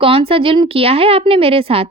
कौन सा जुल्म किया है आपने मेरे साथ?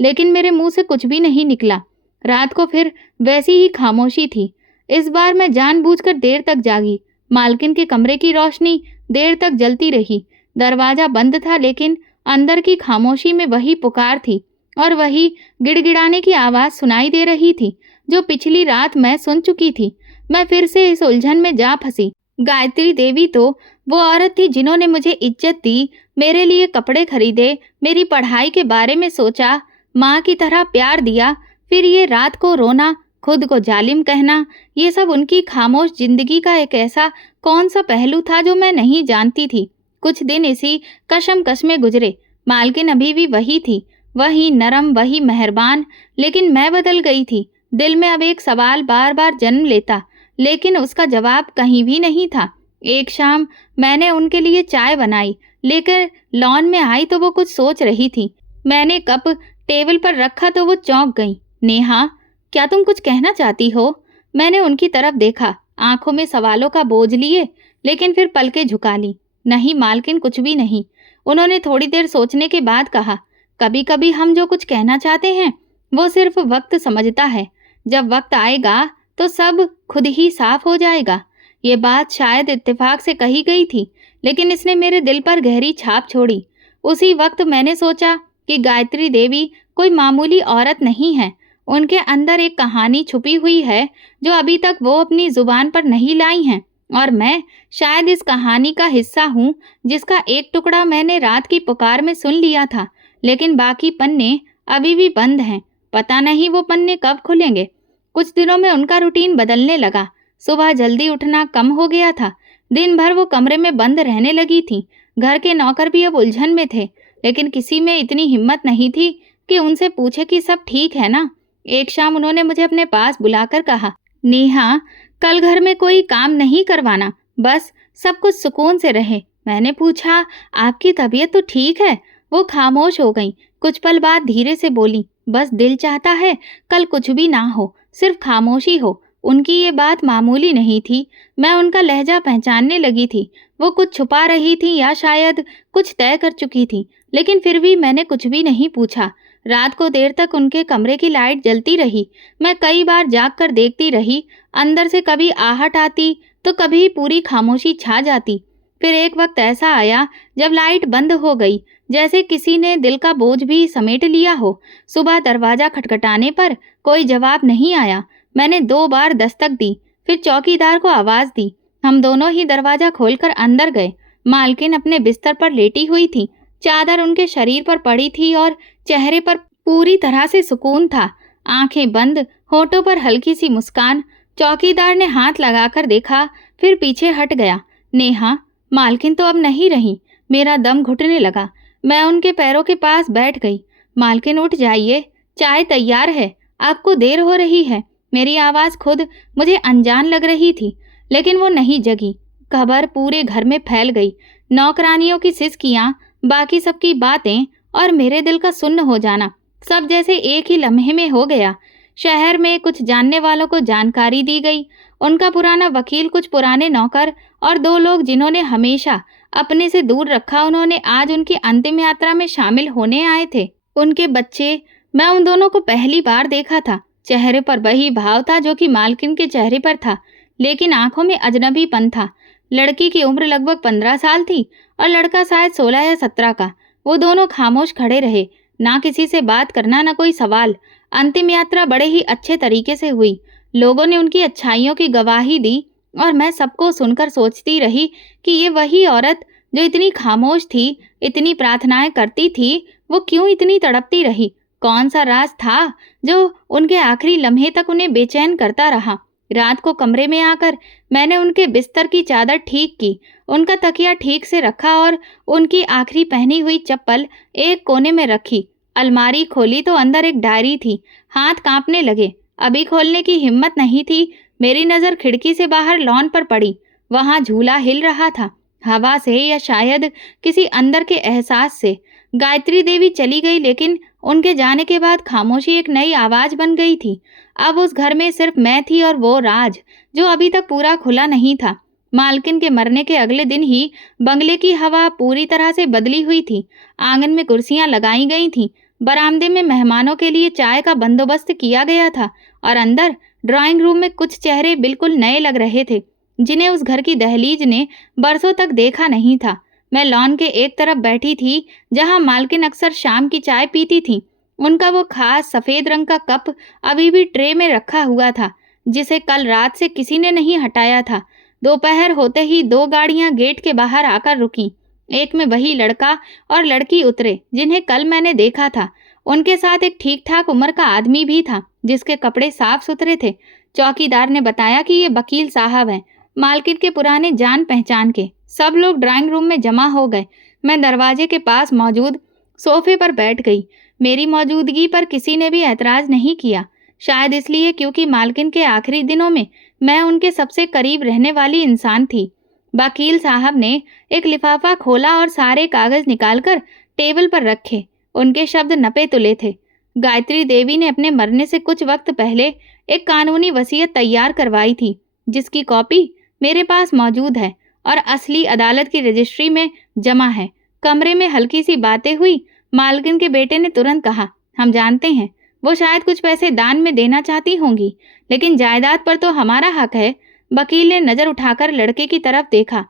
लेकिन मेरे मुंह से कुछ भी नहीं निकला। रात को फिर वैसी ही खामोशी थी। इस बार मैं जानबूझकर देर तक जागी। मालकिन के कमरे की रोशनी देर तक जलती रही। दरवाजा बंद था, लेकिन अंदर की खामोशी में वही पुकार थी और वही गिड़गिड़ाने की आवाज़ सुनाई दे रही थी जो पिछली रात मैं सुन चुकी थी। मैं फिर से इस उलझन में जा फंसी। गायत्री देवी तो वो औरत थी जिन्होंने मुझे इज्जत दी, मेरे लिए कपड़े खरीदे, मेरी पढ़ाई के बारे में सोचा, माँ की तरह प्यार दिया। फिर ये रात को रोना, खुद को जालिम कहना, ये सब उनकी खामोश जिंदगी का एक ऐसा कौन सा पहलू था जो मैं नहीं जानती थी। कुछ दिन इसी कशमकश में गुजरे। मालकिन अभी भी वही थी, वही नरम, वही मेहरबान, लेकिन मैं बदल गई थी। दिल में अब एक सवाल बार बार जन्म लेता, लेकिन उसका जवाब कहीं भी नहीं था। एक शाम मैंने उनके लिए चाय बनाई, लेकर लॉन में आई तो वो कुछ सोच रही थी। मैंने कप टेबल पर रखा तो वो चौंक गई। नेहा, क्या तुम कुछ कहना चाहती हो? मैंने उनकी तरफ देखा, आंखों में सवालों का बोझ लिए, लेकिन फिर पलकें झुका ली। नहीं मालकिन, कुछ भी नहीं। उन्होंने थोड़ी देर सोचने के बाद कहा, कभी कभी हम जो कुछ कहना चाहते हैं वो सिर्फ वक्त समझता है। जब वक्त आएगा तो सब खुद ही साफ हो जाएगा। ये बात शायद इत्तेफाक से कही गई थी, लेकिन इसने मेरे दिल पर गहरी छाप छोड़ी। उसी वक्त मैंने सोचा कि गायत्री देवी कोई मामूली औरत नहीं है। उनके अंदर एक कहानी छुपी हुई है जो अभी तक वो अपनी जुबान पर नहीं लाई हैं, और मैं शायद इस कहानी का हिस्सा हूँ, जिसका एक टुकड़ा मैंने रात की पुकार में सुन लिया था, लेकिन बाकी पन्ने अभी भी बंद हैं। पता नहीं वो पन्ने कब खुलेंगे। कुछ दिनों में उनका रूटीन बदलने लगा। सुबह जल्दी उठना कम हो गया था। दिन भर वो कमरे में बंद रहने लगी थी। घर के नौकर भी अब उलझन में थे, लेकिन किसी में इतनी हिम्मत नहीं थी कि उनसे पूछे कि सब ठीक है ना। एक शाम उन्होंने मुझे अपने पास बुलाकर कहा, नेहा, कल घर में कोई काम नहीं करवाना, बस सब कुछ सुकून से रहे। मैंने पूछा, आपकी तबीयत तो ठीक है? वो खामोश हो गई। कुछ पल बाद धीरे से बोली, बस दिल चाहता है कल कुछ भी ना हो, सिर्फ खामोशी हो। उनकी ये बात मामूली नहीं थी। मैं उनका लहजा पहचानने लगी थी। वो कुछ छुपा रही थी या शायद कुछ तय कर चुकी थी, लेकिन फिर भी मैंने कुछ भी नहीं पूछा। रात को देर तक उनके कमरे की लाइट जलती रही। मैं कई बार जाग कर देखती रही। अंदर से कभी आहट आती तो कभी पूरी खामोशी छा जाती। फिर एक वक्त ऐसा आया जब लाइट बंद हो गई, जैसे किसी ने दिल का बोझ भी समेट लिया हो। सुबह दरवाजा खटखटाने पर कोई जवाब नहीं आया। मैंने 2 बार दस्तक दी, फिर चौकीदार को आवाज़ दी। हम दोनों ही दरवाजा खोलकर अंदर गए। मालकिन अपने बिस्तर पर लेटी हुई थी। चादर उनके शरीर पर पड़ी थी और चेहरे पर पूरी तरह से सुकून था। आंखें बंद, होठों पर हल्की सी मुस्कान। चौकीदार ने हाथ लगाकर देखा, फिर पीछे हट गया। नेहा, मालकिन तो अब नहीं रही। मेरा दम घुटने लगा। मैं उनके पैरों के पास बैठ गई। मालकिन, उठ जाइए, चाय तैयार है, आपको देर हो रही है। मेरी आवाज़ खुद मुझे अनजान लग रही थी, लेकिन वो नहीं जगी। खबर पूरे घर में फैल गई। नौकरानियों की सिसकियाँ, बाकी सबकी बातें और मेरे दिल का सुन्न हो जाना, सब जैसे एक ही लम्हे में हो गया। शहर में कुछ जानने वालों को जानकारी दी गई। उनका पुराना वकील, कुछ पुराने नौकर और 2 लोग जिन्होंने हमेशा अपने से दूर रखा उन्होंने आज उनकी अंतिम यात्रा में शामिल होने आए थे। उनके बच्चे, मैं उन दोनों को पहली बार देखा था। चेहरे पर वही भाव था जो कि मालकिन के चेहरे पर था, लेकिन आंखों में अजनबीपन था। लड़की की उम्र लगभग 15 साल थी और लड़का शायद 16 या 17 का। वो दोनों खामोश खड़े रहे, ना किसी से बात करना, ना कोई सवाल। अंतिम यात्रा बड़े ही अच्छे तरीके से हुई। लोगों ने उनकी अच्छाइयों की गवाही दी और मैं सबको सुनकर सोचती रही कि ये वही औरत जो इतनी खामोश थी, इतनी प्रार्थनाएं करती थी, वो क्यों इतनी तड़पती रही? कौन सा राज था जो उनके आखिरी लम्हे तक उन्हें बेचैन करता रहा? रात को कमरे में आकर मैंने उनके बिस्तर की चादर ठीक की, उनका तकिया ठीक से रखा और उनकी आखिरी पहनी हुई चप्पल एक कोने में रखी। अलमारी खोली तो अंदर एक डायरी थी। हाथ कांपने लगे, अभी खोलने की हिम्मत नहीं थी। मेरी नज़र खिड़की से बाहर लॉन पर पड़ी। वहां झूला हिल रहा था, हवा से या शायद किसी अंदर के एहसास से। गायत्री देवी चली गई, लेकिन उनके जाने के बाद खामोशी एक नई आवाज बन गई थी। अब उस घर में सिर्फ मैं थी और वो राज जो अभी तक पूरा खुला नहीं था। मालकिन के मरने के अगले दिन ही बंगले की हवा पूरी तरह से बदली हुई थी। आंगन में कुर्सियां लगाई गई थीं, बरामदे में मेहमानों के लिए चाय का बंदोबस्त किया गया था और अंदर ड्राइंग रूम में कुछ चेहरे बिल्कुल नए लग रहे थे, जिन्हें उस घर की दहलीज ने बरसों तक देखा नहीं था। मैं लॉन के एक तरफ बैठी थी, जहां मालकिन अक्सर शाम की चाय पीती थी। उनका वो खास सफेद रंग का कप अभी भी ट्रे में रखा हुआ था, जिसे कल रात से किसी ने नहीं हटाया था। दोपहर होते ही 2 गाड़ियां गेट के बाहर आकर रुकीं। एक में वही लड़का और लड़की उतरे जिन्हें कल मैंने देखा था। उनके साथ एक ठीक-ठाक उम्र का आदमी भी था, जिसके कपड़े साफ-सुथरे थे। चौकीदार ने बताया कि ये वकील साहब हैं, मालकिन के पुराने जान-पहचान के। सब लोग ड्राइंग रूम में जमा हो गए। मैं दरवाजे के पास मौजूद सोफे पर बैठ गई। मेरी मौजूदगी पर किसी ने भी ऐतराज नहीं किया, शायद इसलिए क्योंकि मालकिन के आखिरी दिनों में मैं उनके सबसे करीब रहने वाली इंसान थी। वकील साहब ने एक लिफाफा खोला और सारे कागज निकालकर टेबल पर रखे। उनके शब्द नपे तुले थे। गायत्री देवी ने अपने मरने से कुछ वक्त पहले एक कानूनी वसीयत तैयार करवाई थी, जिसकी कॉपी मेरे पास मौजूद है और असली अदालत की रजिस्ट्री में जमा है। कमरे में हल्की सी बातें हुई। मालकिन के बेटे ने तुरंत कहा, हम जानते हैं, वो शायद कुछ पैसे दान में देना चाहती होंगी, लेकिन जायदाद पर तो हमारा हक है। वकील ने नजर उठाकर लड़के की तरफ देखा।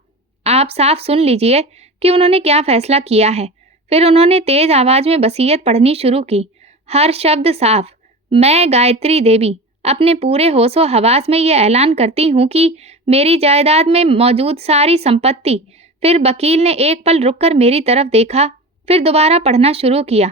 आप साफ सुन लीजिए कि उन्होंने क्या फैसला किया है। फिर उन्होंने तेज आवाज में वसीयत पढ़नी शुरू की, हर शब्द साफ। मैं गायत्री देवी अपने पूरे होशो हवास में ये ऐलान करती हूँ कि मेरी जायदाद में मौजूद सारी संपत्ति। फिर वकील ने एक पल रुककर मेरी तरफ देखा, फिर दोबारा पढ़ना शुरू किया।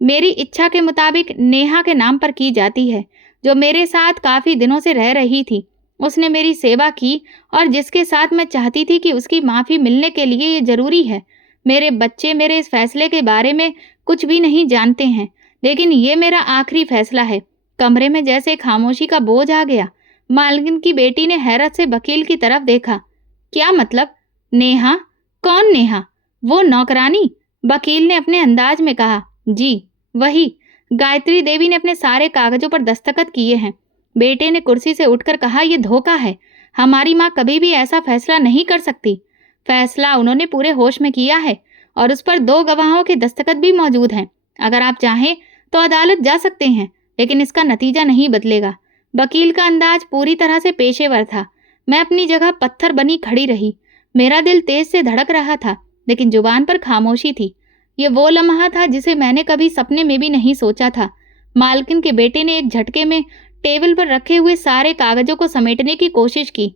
मेरी इच्छा के मुताबिक नेहा के नाम पर की जाती है, जो मेरे साथ काफी दिनों से रह रही थी। उसने मेरी सेवा की और जिसके साथ मैं चाहती थी कि उसकी माफी मिलने के लिए ये जरूरी है। मेरे बच्चे मेरे इस फैसले के बारे में कुछ भी नहीं जानते हैं, लेकिन ये मेरा आखिरी फैसला है। कमरे में जैसे खामोशी का बोझ आ गया। मालकिन की बेटी ने हैरत से वकील की तरफ देखा। क्या मतलब? नेहा? कौन नेहा? वो नौकरानी? वकील ने अपने अंदाज में कहा। जी वही। गायत्री देवी ने अपने सारे कागजों पर दस्तखत किए हैं। बेटे ने कुर्सी से उठकर कहा, यह धोखा है। हमारी माँ कभी भी ऐसा फैसला नहीं कर सकती। फैसला उन्होंने पूरे होश में किया है और उस पर 2 गवाहों के दस्तखत भी मौजूद हैं। अगर आप चाहें तो अदालत जा सकते हैं, लेकिन इसका नतीजा नहीं बदलेगा। वकील का अंदाज पूरी तरह से पेशेवर था। मैं अपनी जगह पत्थर बनी खड़ी रही। मेरा दिल तेज से धड़क रहा था, लेकिन जुबान पर खामोशी थी। ये वो लम्हा था जिसे मैंने कभी सपने में भी नहीं सोचा था। मालकिन के बेटे ने एक झटके में टेबल पर रखे हुए सारे कागजों को समेटने की कोशिश की,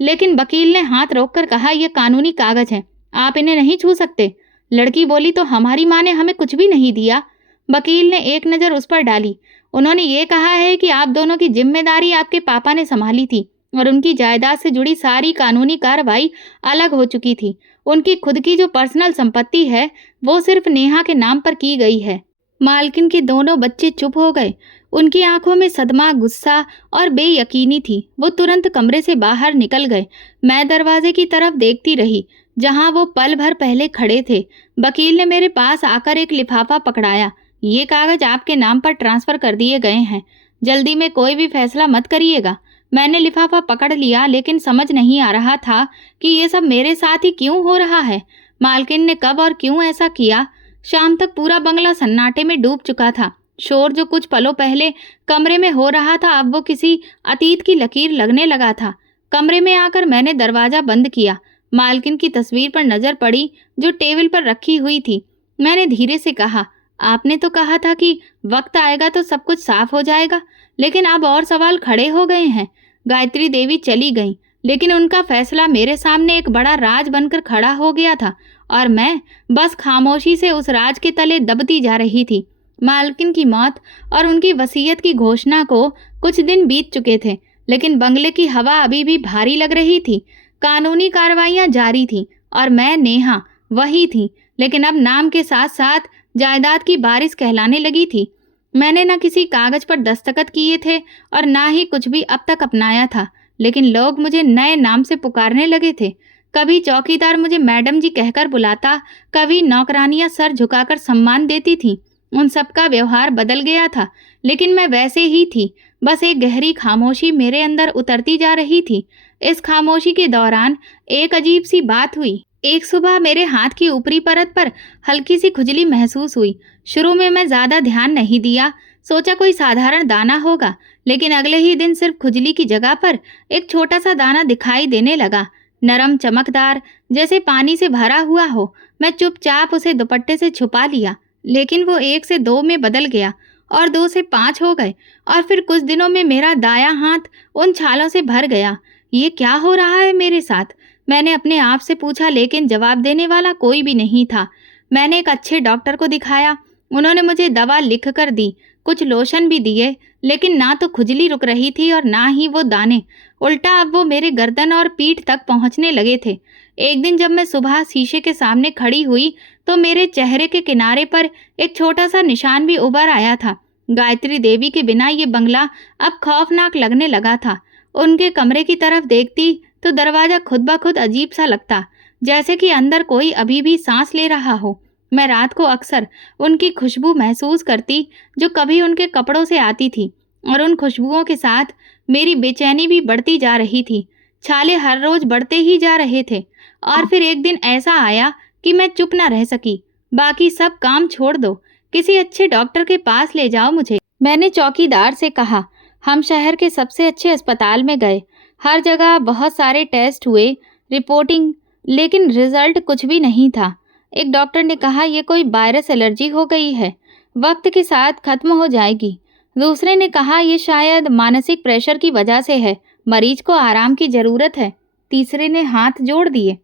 लेकिन वकील ने हाथ रोककर कहा, यह कानूनी कागज हैं, आप इन्हें नहीं छू सकते। लड़की बोली, तो हमारी माँ ने हमें कुछ भी नहीं दिया। वकील ने एक नज़र उस पर डाली। उन्होंने ये कहा है कि आप दोनों की जिम्मेदारी आपके पापा ने संभाली थी और उनकी जायदाद से जुड़ी सारी कानूनी कार्रवाई अलग हो चुकी थी। उनकी खुद की जो पर्सनल संपत्ति है वो सिर्फ नेहा के नाम पर की गई है। मालकिन के दोनों बच्चे चुप हो गए। उनकी आंखों में सदमा, गुस्सा और बेयकीनी थी। वो तुरंत कमरे से बाहर निकल गए। मैं दरवाजे की तरफ देखती रही, जहां वो पल भर पहले खड़े थे। वकील ने मेरे पास आकर एक लिफाफा पकड़ाया। ये कागज आपके नाम पर ट्रांसफर कर दिए गए हैं। जल्दी में कोई भी फैसला मत करिएगा। मैंने लिफाफा पकड़ लिया, लेकिन समझ नहीं आ रहा था कि ये सब मेरे साथ ही क्यों हो रहा है। मालकिन ने कब और क्यों ऐसा किया? शाम तक पूरा बंगला सन्नाटे में डूब चुका था। शोर जो कुछ पलों पहले कमरे में हो रहा था, अब वो किसी अतीत की लकीर लगने लगा था। कमरे में आकर मैंने दरवाजा बंद किया। मालकिन की तस्वीर पर नजर पड़ी जो टेबल पर रखी हुई थी। मैंने धीरे से कहा, आपने तो कहा था कि वक्त आएगा तो सब कुछ साफ हो जाएगा, लेकिन अब और सवाल खड़े हो गए हैं। गायत्री देवी चली गईं, लेकिन उनका फैसला मेरे सामने एक बड़ा राज बनकर खड़ा हो गया था और मैं बस खामोशी से उस राज के तले दबती जा रही थी। मालकिन की मौत और उनकी वसीयत की घोषणा को कुछ दिन बीत चुके थे, लेकिन बंगले की हवा अभी भी भारी लग रही थी। कानूनी कार्रवाइयां जारी थीं और मैं नेहा वही थी, लेकिन अब नाम के साथ साथ जायदाद की बारिश कहलाने लगी थी। मैंने न किसी कागज पर दस्तखत किए थे और ना ही कुछ भी अब तक अपनाया था, लेकिन लोग मुझे नए नाम से पुकारने लगे थे। कभी चौकीदार मुझे मैडम जी कहकर बुलाता, कभी नौकरानियां सर झुकाकर सम्मान देती थीं। उन सबका व्यवहार बदल गया था, लेकिन मैं वैसे ही थी। बस एक गहरी खामोशी मेरे अंदर उतरती जा रही थी। इस खामोशी के दौरान एक अजीब सी बात हुई। एक सुबह मेरे हाथ की ऊपरी परत पर हल्की सी खुजली महसूस हुई। शुरू में मैं ज्यादा ध्यान नहीं दिया, सोचा कोई साधारण दाना होगा, लेकिन अगले ही दिन सिर्फ खुजली की जगह पर एक छोटा सा दाना दिखाई देने लगा, नरम चमकदार, जैसे पानी से भरा हुआ हो। मैं चुपचाप उसे दुपट्टे से छुपा लिया, लेकिन वो 1 से 2 में बदल गया और 2 से 5 हो गए, और फिर कुछ दिनों में मेरा दायां हाथ उन छालों से भर गया। ये क्या हो रहा है मेरे साथ? मैंने अपने आप से पूछा, लेकिन जवाब देने वाला कोई भी नहीं था। मैंने एक अच्छे डॉक्टर को दिखाया। उन्होंने मुझे दवा लिख कर दी, कुछ लोशन भी दिए, लेकिन ना तो खुजली रुक रही थी और ना ही वो दाने। उल्टा अब वो मेरे गर्दन और पीठ तक पहुंचने लगे थे। एक दिन जब मैं सुबह शीशे के सामने खड़ी हुई तो मेरे चेहरे के किनारे पर एक छोटा सा निशान भी उभर आया था। गायत्री देवी के बिना ये बंगला अब खौफनाक लगने लगा था। उनके कमरे की तरफ देखती तो दरवाजा खुद ब खुद अजीब सा लगता, जैसे कि अंदर कोई अभी भी सांस ले रहा हो। मैं रात को अक्सर उनकी खुशबू महसूस करती जो कभी उनके कपड़ों से आती थी, और उन खुशबुओं के साथ मेरी बेचैनी भी बढ़ती जा रही थी। छाले हर रोज बढ़ते ही जा रहे थे, और फिर एक दिन ऐसा आया कि मैं चुप न रह सकी। बाकी सब काम छोड़ दो, किसी अच्छे डॉक्टर के पास ले जाओ मुझे, मैंने चौकीदार से कहा। हम शहर के सबसे अच्छे अस्पताल में गए, हर जगह बहुत सारे टेस्ट हुए, रिपोर्टिंग, लेकिन रिजल्ट कुछ भी नहीं था। एक डॉक्टर ने कहा ये कोई वायरस एलर्जी हो गई है, वक्त के साथ खत्म हो जाएगी। दूसरे ने कहा ये शायद मानसिक प्रेशर की वजह से है, मरीज को आराम की ज़रूरत है। तीसरे ने हाथ जोड़ दिए,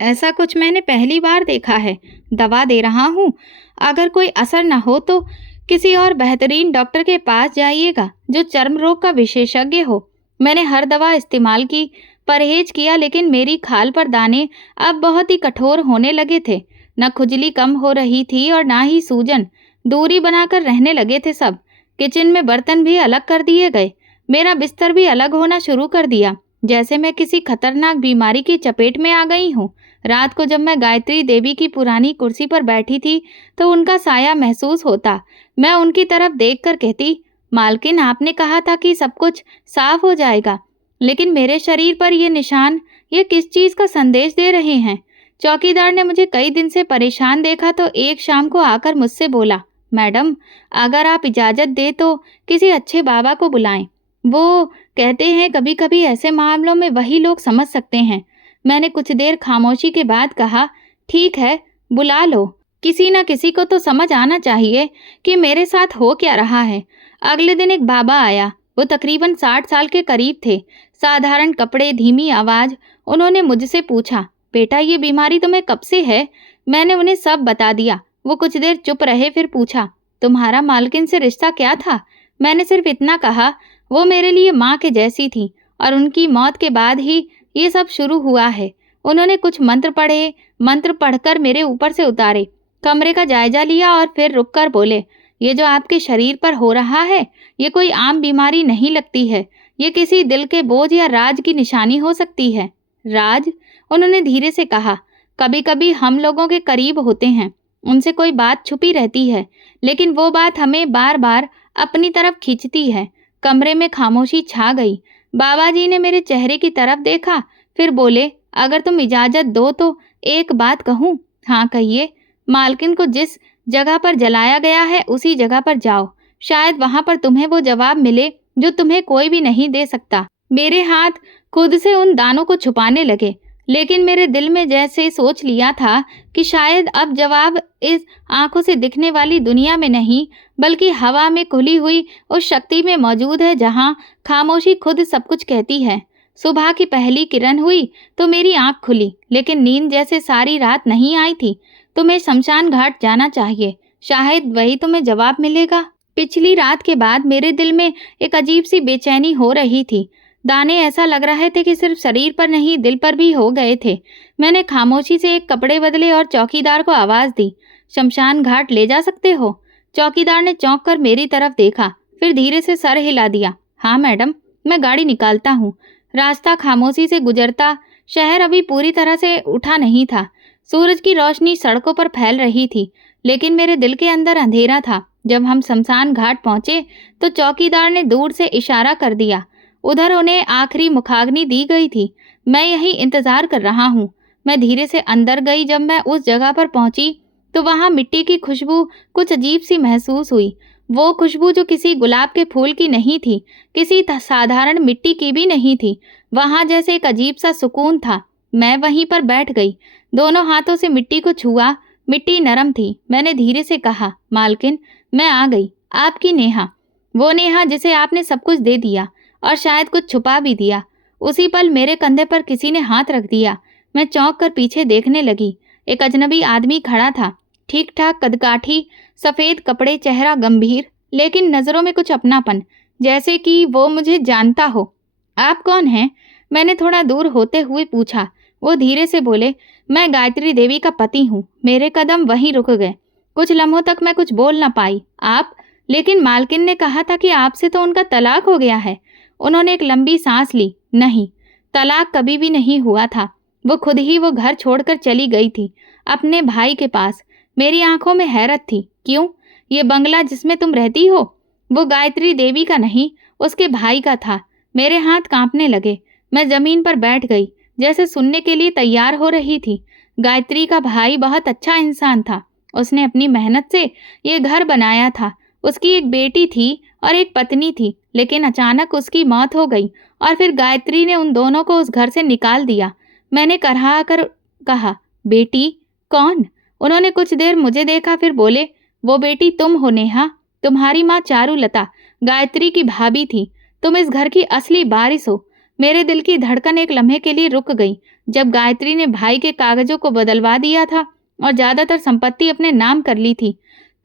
ऐसा कुछ मैंने पहली बार देखा है। दवा दे रहा हूँ, अगर कोई असर न हो तो किसी और बेहतरीन डॉक्टर के पास जाइएगा जो चर्म रोग का विशेषज्ञ हो। मैंने हर दवा इस्तेमाल की, परहेज किया, लेकिन मेरी खाल पर दाने अब बहुत ही कठोर होने लगे थे। न खुजली कम हो रही थी और ना ही सूजन। दूरी बनाकर रहने लगे थे सब। किचन में बर्तन भी अलग कर दिए गए। मेरा बिस्तर भी अलग होना शुरू कर दिया, जैसे मैं किसी खतरनाक बीमारी की चपेट में आ गई हूँ। रात को जब मैं गायत्री देवी की पुरानी कुर्सी पर बैठी थी तो उनका साया महसूस होता। मैं उनकी तरफ देखकर कहती, मालकिन आपने कहा था कि सब कुछ साफ हो जाएगा, लेकिन मेरे शरीर पर ये निशान, ये किस चीज़ का संदेश दे रहे हैं? चौकीदार ने मुझे कई दिन से परेशान देखा तो एक शाम को आकर मुझसे बोला, मैडम अगर आप इजाज़त दे तो किसी अच्छे बाबा को बुलाएं। वो कहते हैं कभी कभी ऐसे मामलों में वही लोग समझ सकते हैं। मैंने कुछ देर खामोशी के बाद कहा, ठीक है, बुला लो। किसी न किसी को तो समझ आना चाहिए कि मेरे साथ हो क्या रहा है। अगले दिन एक बाबा आया। वो तकरीबन 60 साल के करीब थे। साधारण कपड़े, धीमी आवाज़। उन्होंने मुझसे पूछा, बेटा ये बीमारी तुम्हें कब से है? मैंने उन्हें सब बता दिया। वो कुछ देर चुप रहे, फिर पूछा, तुम्हारा मालकिन से रिश्ता क्या था? मैंने सिर्फ इतना कहा, वो मेरे लिए माँ के जैसी थी और उनकी मौत के बाद ही ये सब शुरू हुआ है। उन्होंने कुछ मंत्र पढ़े, मंत्र पढ़कर मेरे ऊपर से उतारे, कमरे का जायजा लिया और फिर रुककर बोले, ये जो आपके शरीर पर हो रहा है ये कोई आम बीमारी नहीं लगती है, ये किसी दिल के बोझ या राज की निशानी हो सकती है। राज? उन्होंने धीरे से कहा, कभी कभी हम लोगों के करीब होते हैं, उनसे कोई बात छुपी रहती है, लेकिन वो बात हमें बार बार अपनी तरफ खींचती है। कमरे में खामोशी छा गई। बाबा जी ने मेरे चेहरे की तरफ देखा, फिर बोले, अगर तुम इजाज़त दो तो एक बात कहूँ। हाँ कहिए। मालकिन को जिस जगह पर जलाया गया है उसी जगह पर जाओ, शायद वहां पर तुम्हें वो जवाब मिले जो तुम्हें कोई भी नहीं दे सकता। मेरे हाथ खुद से उन दानों को छुपाने लगे, लेकिन मेरे दिल में जैसे सोच लिया था कि शायद अब जवाब इस आंखों से दिखने वाली दुनिया में नहीं, बल्कि हवा में खुली हुई उस शक्ति में मौजूद है जहां खामोशी खुद सब कुछ कहती है। सुबह की पहली किरण हुई तो मेरी आंख खुली, लेकिन नींद जैसे सारी रात नहीं आई थी। तुम्हें शमशान घाट जाना चाहिए, शायद वही तुम्हें जवाब मिलेगा। पिछली रात के बाद मेरे दिल में एक अजीब सी बेचैनी हो रही थी। दाने ऐसा लग रहे थे कि सिर्फ शरीर पर नहीं दिल पर भी हो गए थे। मैंने खामोशी से एक कपड़े बदले और चौकीदार को आवाज दी, शमशान घाट ले जा सकते हो? चौकीदार ने चौंक कर मेरी तरफ देखा, फिर धीरे से सर हिला दिया। हाँ मैडम, मैं गाड़ी निकालता हूँ। रास्ता खामोशी से गुजरता, शहर अभी पूरी तरह से उठा नहीं था। सूरज की रोशनी सड़कों पर फैल रही थी, लेकिन मेरे दिल के अंदर अंधेरा था। जब हम शमशान घाट पहुंचे तो चौकीदार ने दूर से इशारा कर दिया। उधर उन्हें आखिरी मुखाग्नि दी गई थी। मैं यहीं इंतजार कर रहा हूँ। मैं धीरे से अंदर गई। जब मैं उस जगह पर पहुंची तो वहां मिट्टी की खुशबू कुछ अजीब सी महसूस हुई। वो खुशबू जो किसी गुलाब के फूल की नहीं थी, किसी साधारण मिट्टी की भी नहीं थी। वहां जैसे एक अजीब सा सुकून था। मैं वहीं पर बैठ गई, दोनों हाथों से मिट्टी को छुआ। मिट्टी नरम थी। मैंने धीरे से कहा, मालकिन, मैं आ गई, आपकी नेहा। वो नेहा जिसे आपने सब कुछ दे दिया और शायद कुछ छुपा भी दिया। उसी पल मेरे कंधे पर किसी ने हाथ रख दिया। मैं चौंक कर पीछे देखने लगी। एक अजनबी आदमी खड़ा था, ठीक ठाक कदकाठी, सफेद कपड़े, चेहरा गंभीर, लेकिन नजरों में कुछ अपनापन, जैसे कि वो मुझे जानता हो। आप कौन हैं? मैंने थोड़ा दूर होते हुए पूछा। वो धीरे से बोले, मैं गायत्री देवी का पति हूँ। मेरे कदम वहीं रुक गए। कुछ लम्हों तक मैं कुछ बोल ना पाई। आप? लेकिन मालकिन ने कहा था कि आपसे तो उनका तलाक हो गया है। उन्होंने एक लंबी सांस ली। नहीं, तलाक कभी भी नहीं हुआ था। वो खुद ही वो घर छोड़कर चली गई थी, अपने भाई के पास। मेरी आंखों में हैरत थी। क्यों? ये बंगला जिसमें तुम रहती हो, वो गायत्री देवी का नहीं, उसके भाई का था। मेरे हाथ कांपने लगे। मैं जमीन पर बैठ गई, जैसे सुनने के लिए तैयार हो रही थी। गायत्री का भाई बहुत अच्छा इंसान था। उसने अपनी मेहनत से ये घर बनाया था। उसकी एक बेटी थी और एक पत्नी थी, लेकिन अचानक उसकी मौत हो गई और फिर गायत्री ने उन दोनों को उस घर से निकाल दिया। मैंने करहा कर कहा, बेटी? कौन? उन्होंने कुछ देर मुझे देखा, फिर बोले, वो बेटी तुम हो नेहा। तुम्हारी माँ चारुलता गायत्री की भाभी थी। तुम इस घर की असली वारिस हो। मेरे दिल की धड़कन एक लम्हे के लिए रुक गई। जब गायत्री ने भाई के कागजों को बदलवा दिया था और ज्यादातर संपत्ति अपने नाम कर ली थी,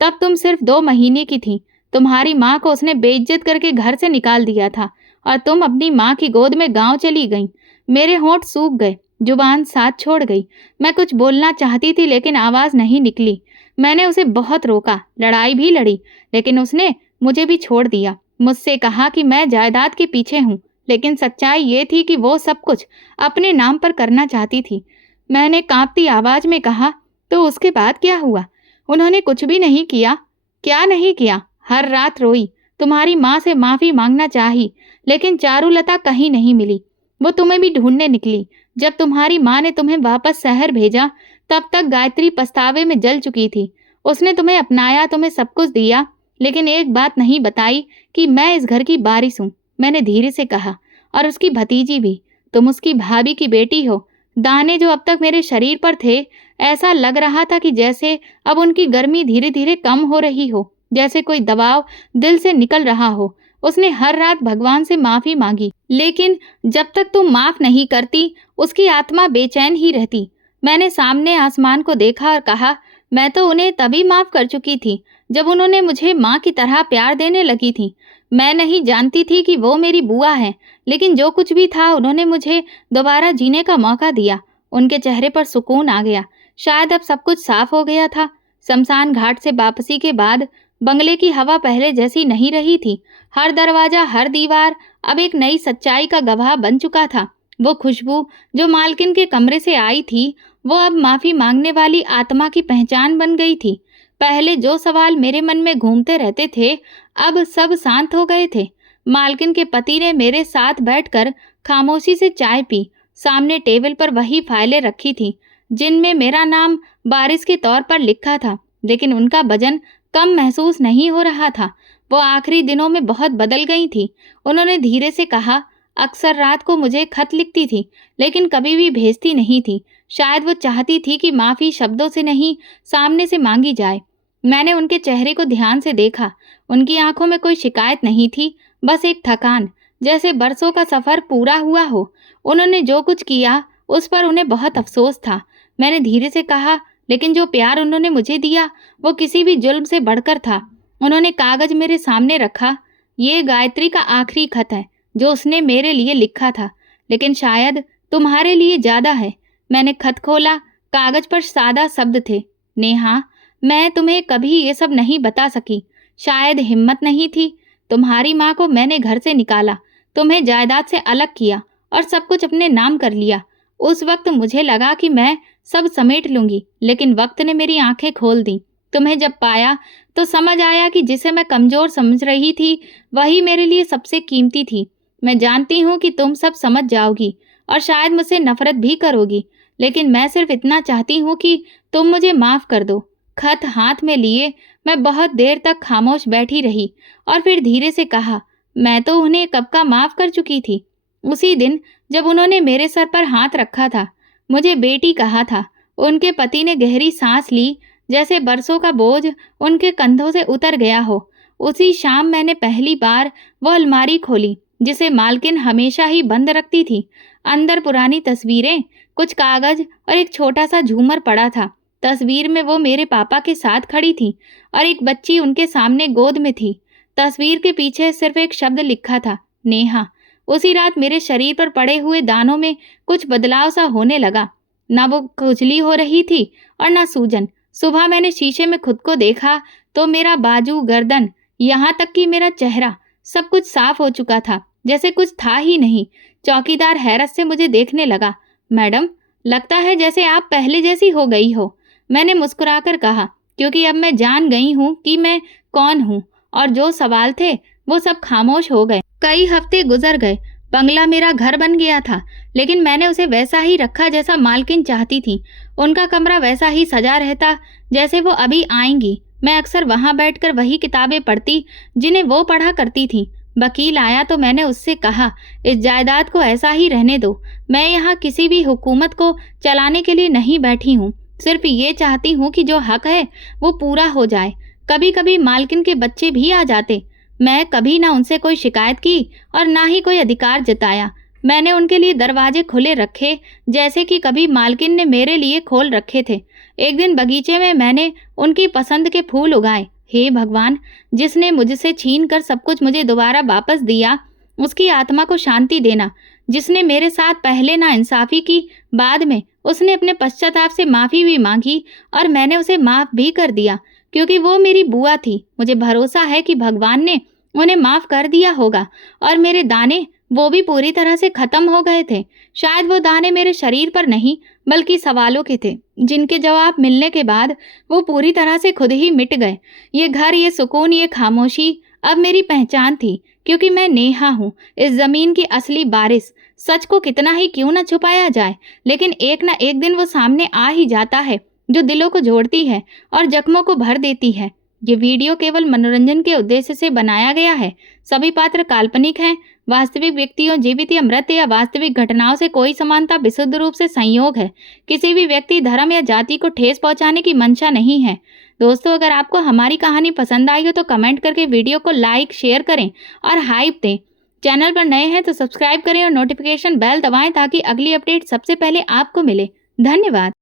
तब तुम सिर्फ 2 महीने की थी। तुम्हारी माँ को उसने बेइज्जत करके घर से निकाल दिया था और तुम अपनी माँ की गोद में गांव चली गई। मेरे होंठ सूख गए, जुबान साथ छोड़ गई। मैं कुछ बोलना चाहती थी, लेकिन आवाज नहीं निकली। मैंने उसे बहुत रोका, लड़ाई भी लड़ी, लेकिन उसने मुझे भी छोड़ दिया। मुझसे कहा कि मैं जायदाद के पीछे हूँ, लेकिन सच्चाई ये थी कि वो सब कुछ अपने नाम पर करना चाहती थी। मैंने कांपती आवाज में कहा, तो उसके बाद क्या हुआ? उन्होंने कुछ भी नहीं किया। क्या नहीं किया? हर रात रोई, तुम्हारी माँ से माफी मांगना चाही, लेकिन चारुलता कहीं नहीं मिली। वो तुम्हें भी ढूंढने निकली। जब तुम्हारी माँ ने तुम्हें वापस शहर भेजा, तब तक गायत्री पछतावे में जल चुकी थी। उसने तुम्हें अपनाया, तुम्हें सब कुछ दिया, लेकिन एक बात नहीं बताई कि मैं इस घर की वारिस हूँ। मैंने धीरे से कहा, और उसकी भतीजी भी। तुम उसकी भाभी की बेटी हो। दाने जो अब तक मेरे शरीर पर थे, ऐसा लग रहा था कि जैसे अब उनकी गर्मी धीरे धीरे कम हो रही हो, जैसे कोई दबाव दिल से निकल रहा हो। उसने हर रात भगवान से माफी मांगी, लेकिन जब तक तुम माफ नहीं करती, उसकी आत्मा बेचैन ही रहती। मैंने सामने आसमान को देखा और कहा, मैं तो उन्हें तभी माफ कर चुकी थी जब उन्होंने मुझे माँ की तरह प्यार देने लगी थी। मैं नहीं जानती थी कि वो मेरी बुआ है, लेकिन जो कुछ भी था, उन्होंने मुझे दोबारा जीने का मौका दिया। उनके चेहरे पर सुकून आ गया। शायद अब सब कुछ साफ हो गया था। शमशान घाट से वापसी के बाद बंगले की हवा पहले जैसी नहीं रही थी। हर दरवाजा, हर दीवार अब एक नई सच्चाई का गवाह बन चुका था। वो खुशबू जो मालकिन के कमरे से आई थी, वो अब माफी मांगने वाली आत्मा की पहचान बन गई थी। पहले जो सवाल मेरे मन में घूमते रहते थे, अब सब शांत हो गए थे। मालकिन के पति ने मेरे साथ बैठकर खामोशी से चाय पी। सामने टेबल पर वही फाइलें रखी थी जिनमें मेरा नाम बारिश के तौर पर लिखा था, लेकिन उनका वजन कम महसूस नहीं हो रहा था। वो आखिरी दिनों में बहुत बदल गई थी। उन्होंने धीरे से कहा, अक्सर रात को मुझे खत लिखती थी, लेकिन कभी भी भेजती नहीं थी। शायद वो चाहती थी कि माफ़ी शब्दों से नहीं, सामने से मांगी जाए। मैंने उनके चेहरे को ध्यान से देखा। उनकी आंखों में कोई शिकायत नहीं थी, बस एक थकान, जैसे बरसों का सफ़र पूरा हुआ हो। उन्होंने जो कुछ किया, उस पर उन्हें बहुत अफसोस था। मैंने धीरे से कहा, लेकिन जो प्यार उन्होंने मुझे दिया, वो किसी भी जुल्म से बढ़कर था। उन्होंने कागज़ मेरे सामने रखा। ये गायत्री का आखिरी खत है, जो उसने मेरे लिए लिखा था, लेकिन शायद तुम्हारे लिए ज़्यादा है। मैंने खत खोला। कागज़ पर सादा शब्द थे, नेहा, मैं तुम्हें कभी ये सब नहीं बता सकी। शायद हिम्मत नहीं थी। तुम्हारी माँ को मैंने घर से निकाला, तुम्हें जायदाद से अलग किया और सब कुछ अपने नाम कर लिया। उस वक्त मुझे लगा कि मैं सब समेट लूंगी, लेकिन वक्त ने मेरी आंखें खोल दी। तुम्हें जब पाया तो समझ आया कि जिसे मैं कमज़ोर समझ रही थी, वही मेरे लिए सबसे कीमती थी। मैं जानती हूँ कि तुम सब समझ जाओगी और शायद मुझसे नफरत भी करोगी, लेकिन मैं सिर्फ इतना चाहती हूँ कि तुम मुझे माफ़ कर दो। खत हाथ में लिए मैं बहुत देर तक खामोश बैठी रही और फिर धीरे से कहा, मैं तो उन्हें कब का माफ़ कर चुकी थी। उसी दिन जब उन्होंने मेरे सर पर हाथ रखा था, मुझे बेटी कहा था। उनके पति ने गहरी सांस ली, जैसे बरसों का बोझ उनके कंधों से उतर गया हो। उसी शाम मैंने पहली बार वह अलमारी खोली जिसे मालकिन हमेशा ही बंद रखती थी। अंदर पुरानी तस्वीरें, कुछ कागज और एक छोटा सा झूमर पड़ा था। तस्वीर में वो मेरे पापा के साथ खड़ी थी और एक बच्ची उनके सामने गोद में थी। तस्वीर के पीछे सिर्फ एक शब्द लिखा था, नेहा। उसी रात मेरे शरीर पर पड़े हुए दानों में कुछ बदलाव सा होने लगा। ना वो खुजली हो रही थी और ना सूजन। सुबह मैंने शीशे में खुद को देखा तो मेरा बाजू, गर्दन, यहाँ तक कि मेरा चेहरा, सब कुछ साफ हो चुका था, जैसे कुछ था ही नहीं। चौकीदार हैरत से मुझे देखने लगा। मैडम, लगता है जैसे आप पहले जैसी हो गई हो। मैंने मुस्कुराकर कहा, क्योंकि अब मैं जान गई हूँ कि मैं कौन हूँ, और जो सवाल थे वो सब खामोश हो गए। कई हफ्ते गुजर गए। बंगला मेरा घर बन गया था, लेकिन मैंने उसे वैसा ही रखा जैसा मालकिन चाहती थी। उनका कमरा वैसा ही सजा रहता जैसे वो अभी आएंगी। मैं अक्सर वहाँ बैठकर वही किताबें पढ़ती जिन्हें वो पढ़ा करती थीं। वकील आया तो मैंने उससे कहा, इस जायदाद को ऐसा ही रहने दो। मैं यहाँ किसी भी हुकूमत को चलाने के लिए नहीं बैठी हूँ। सिर्फ ये चाहती हूँ कि जो हक है वो पूरा हो जाए। कभी कभी मालकिन के बच्चे भी आ जाते। मैं कभी ना उनसे कोई शिकायत की और ना ही कोई अधिकार जताया। मैंने उनके लिए दरवाजे खुले रखे, जैसे कि कभी मालकिन ने मेरे लिए खोल रखे थे। एक दिन बगीचे में मैंने उनकी पसंद के फूल उगाए। हे भगवान, जिसने मुझसे छीन कर सब कुछ मुझे दोबारा वापस दिया, उसकी आत्मा को शांति देना। जिसने मेरे साथ पहले नाइंसाफ़ी की, बाद में उसने अपने पश्चाताप से माफ़ी भी मांगी और मैंने उसे माफ़ भी कर दिया, क्योंकि वो मेरी बुआ थी। मुझे भरोसा है कि भगवान ने उन्हें माफ़ कर दिया होगा और मेरे दाने, वो भी पूरी तरह से ख़त्म हो गए थे। शायद वो दाने मेरे शरीर पर नहीं, बल्कि सवालों के थे, जिनके जवाब मिलने के बाद वो पूरी तरह से खुद ही मिट गए। ये घर, ये सुकून, ये खामोशी अब मेरी पहचान थी, क्योंकि मैं नेहा हूँ, इस ज़मीन की असली वारिस। सच को कितना ही क्यों न छुपाया जाए, लेकिन एक न एक दिन वो सामने आ ही जाता है, जो दिलों को जोड़ती है और जख्मों को भर देती है। ये वीडियो केवल मनोरंजन के उद्देश्य से बनाया गया है। सभी पात्र काल्पनिक हैं। वास्तविक व्यक्तियों, जीवित या मृत या वास्तविक घटनाओं से कोई समानता विशुद्ध रूप से संयोग है। किसी भी व्यक्ति, धर्म या जाति को ठेस पहुंचाने की मंशा नहीं है। दोस्तों, अगर आपको हमारी कहानी पसंद आई हो तो कमेंट करके वीडियो को लाइक, शेयर करें और हाइप दें। चैनल पर नए हैं तो सब्सक्राइब करें और नोटिफिकेशन बेल दबाएं ताकि अगली अपडेट सबसे पहले आपको मिले। धन्यवाद।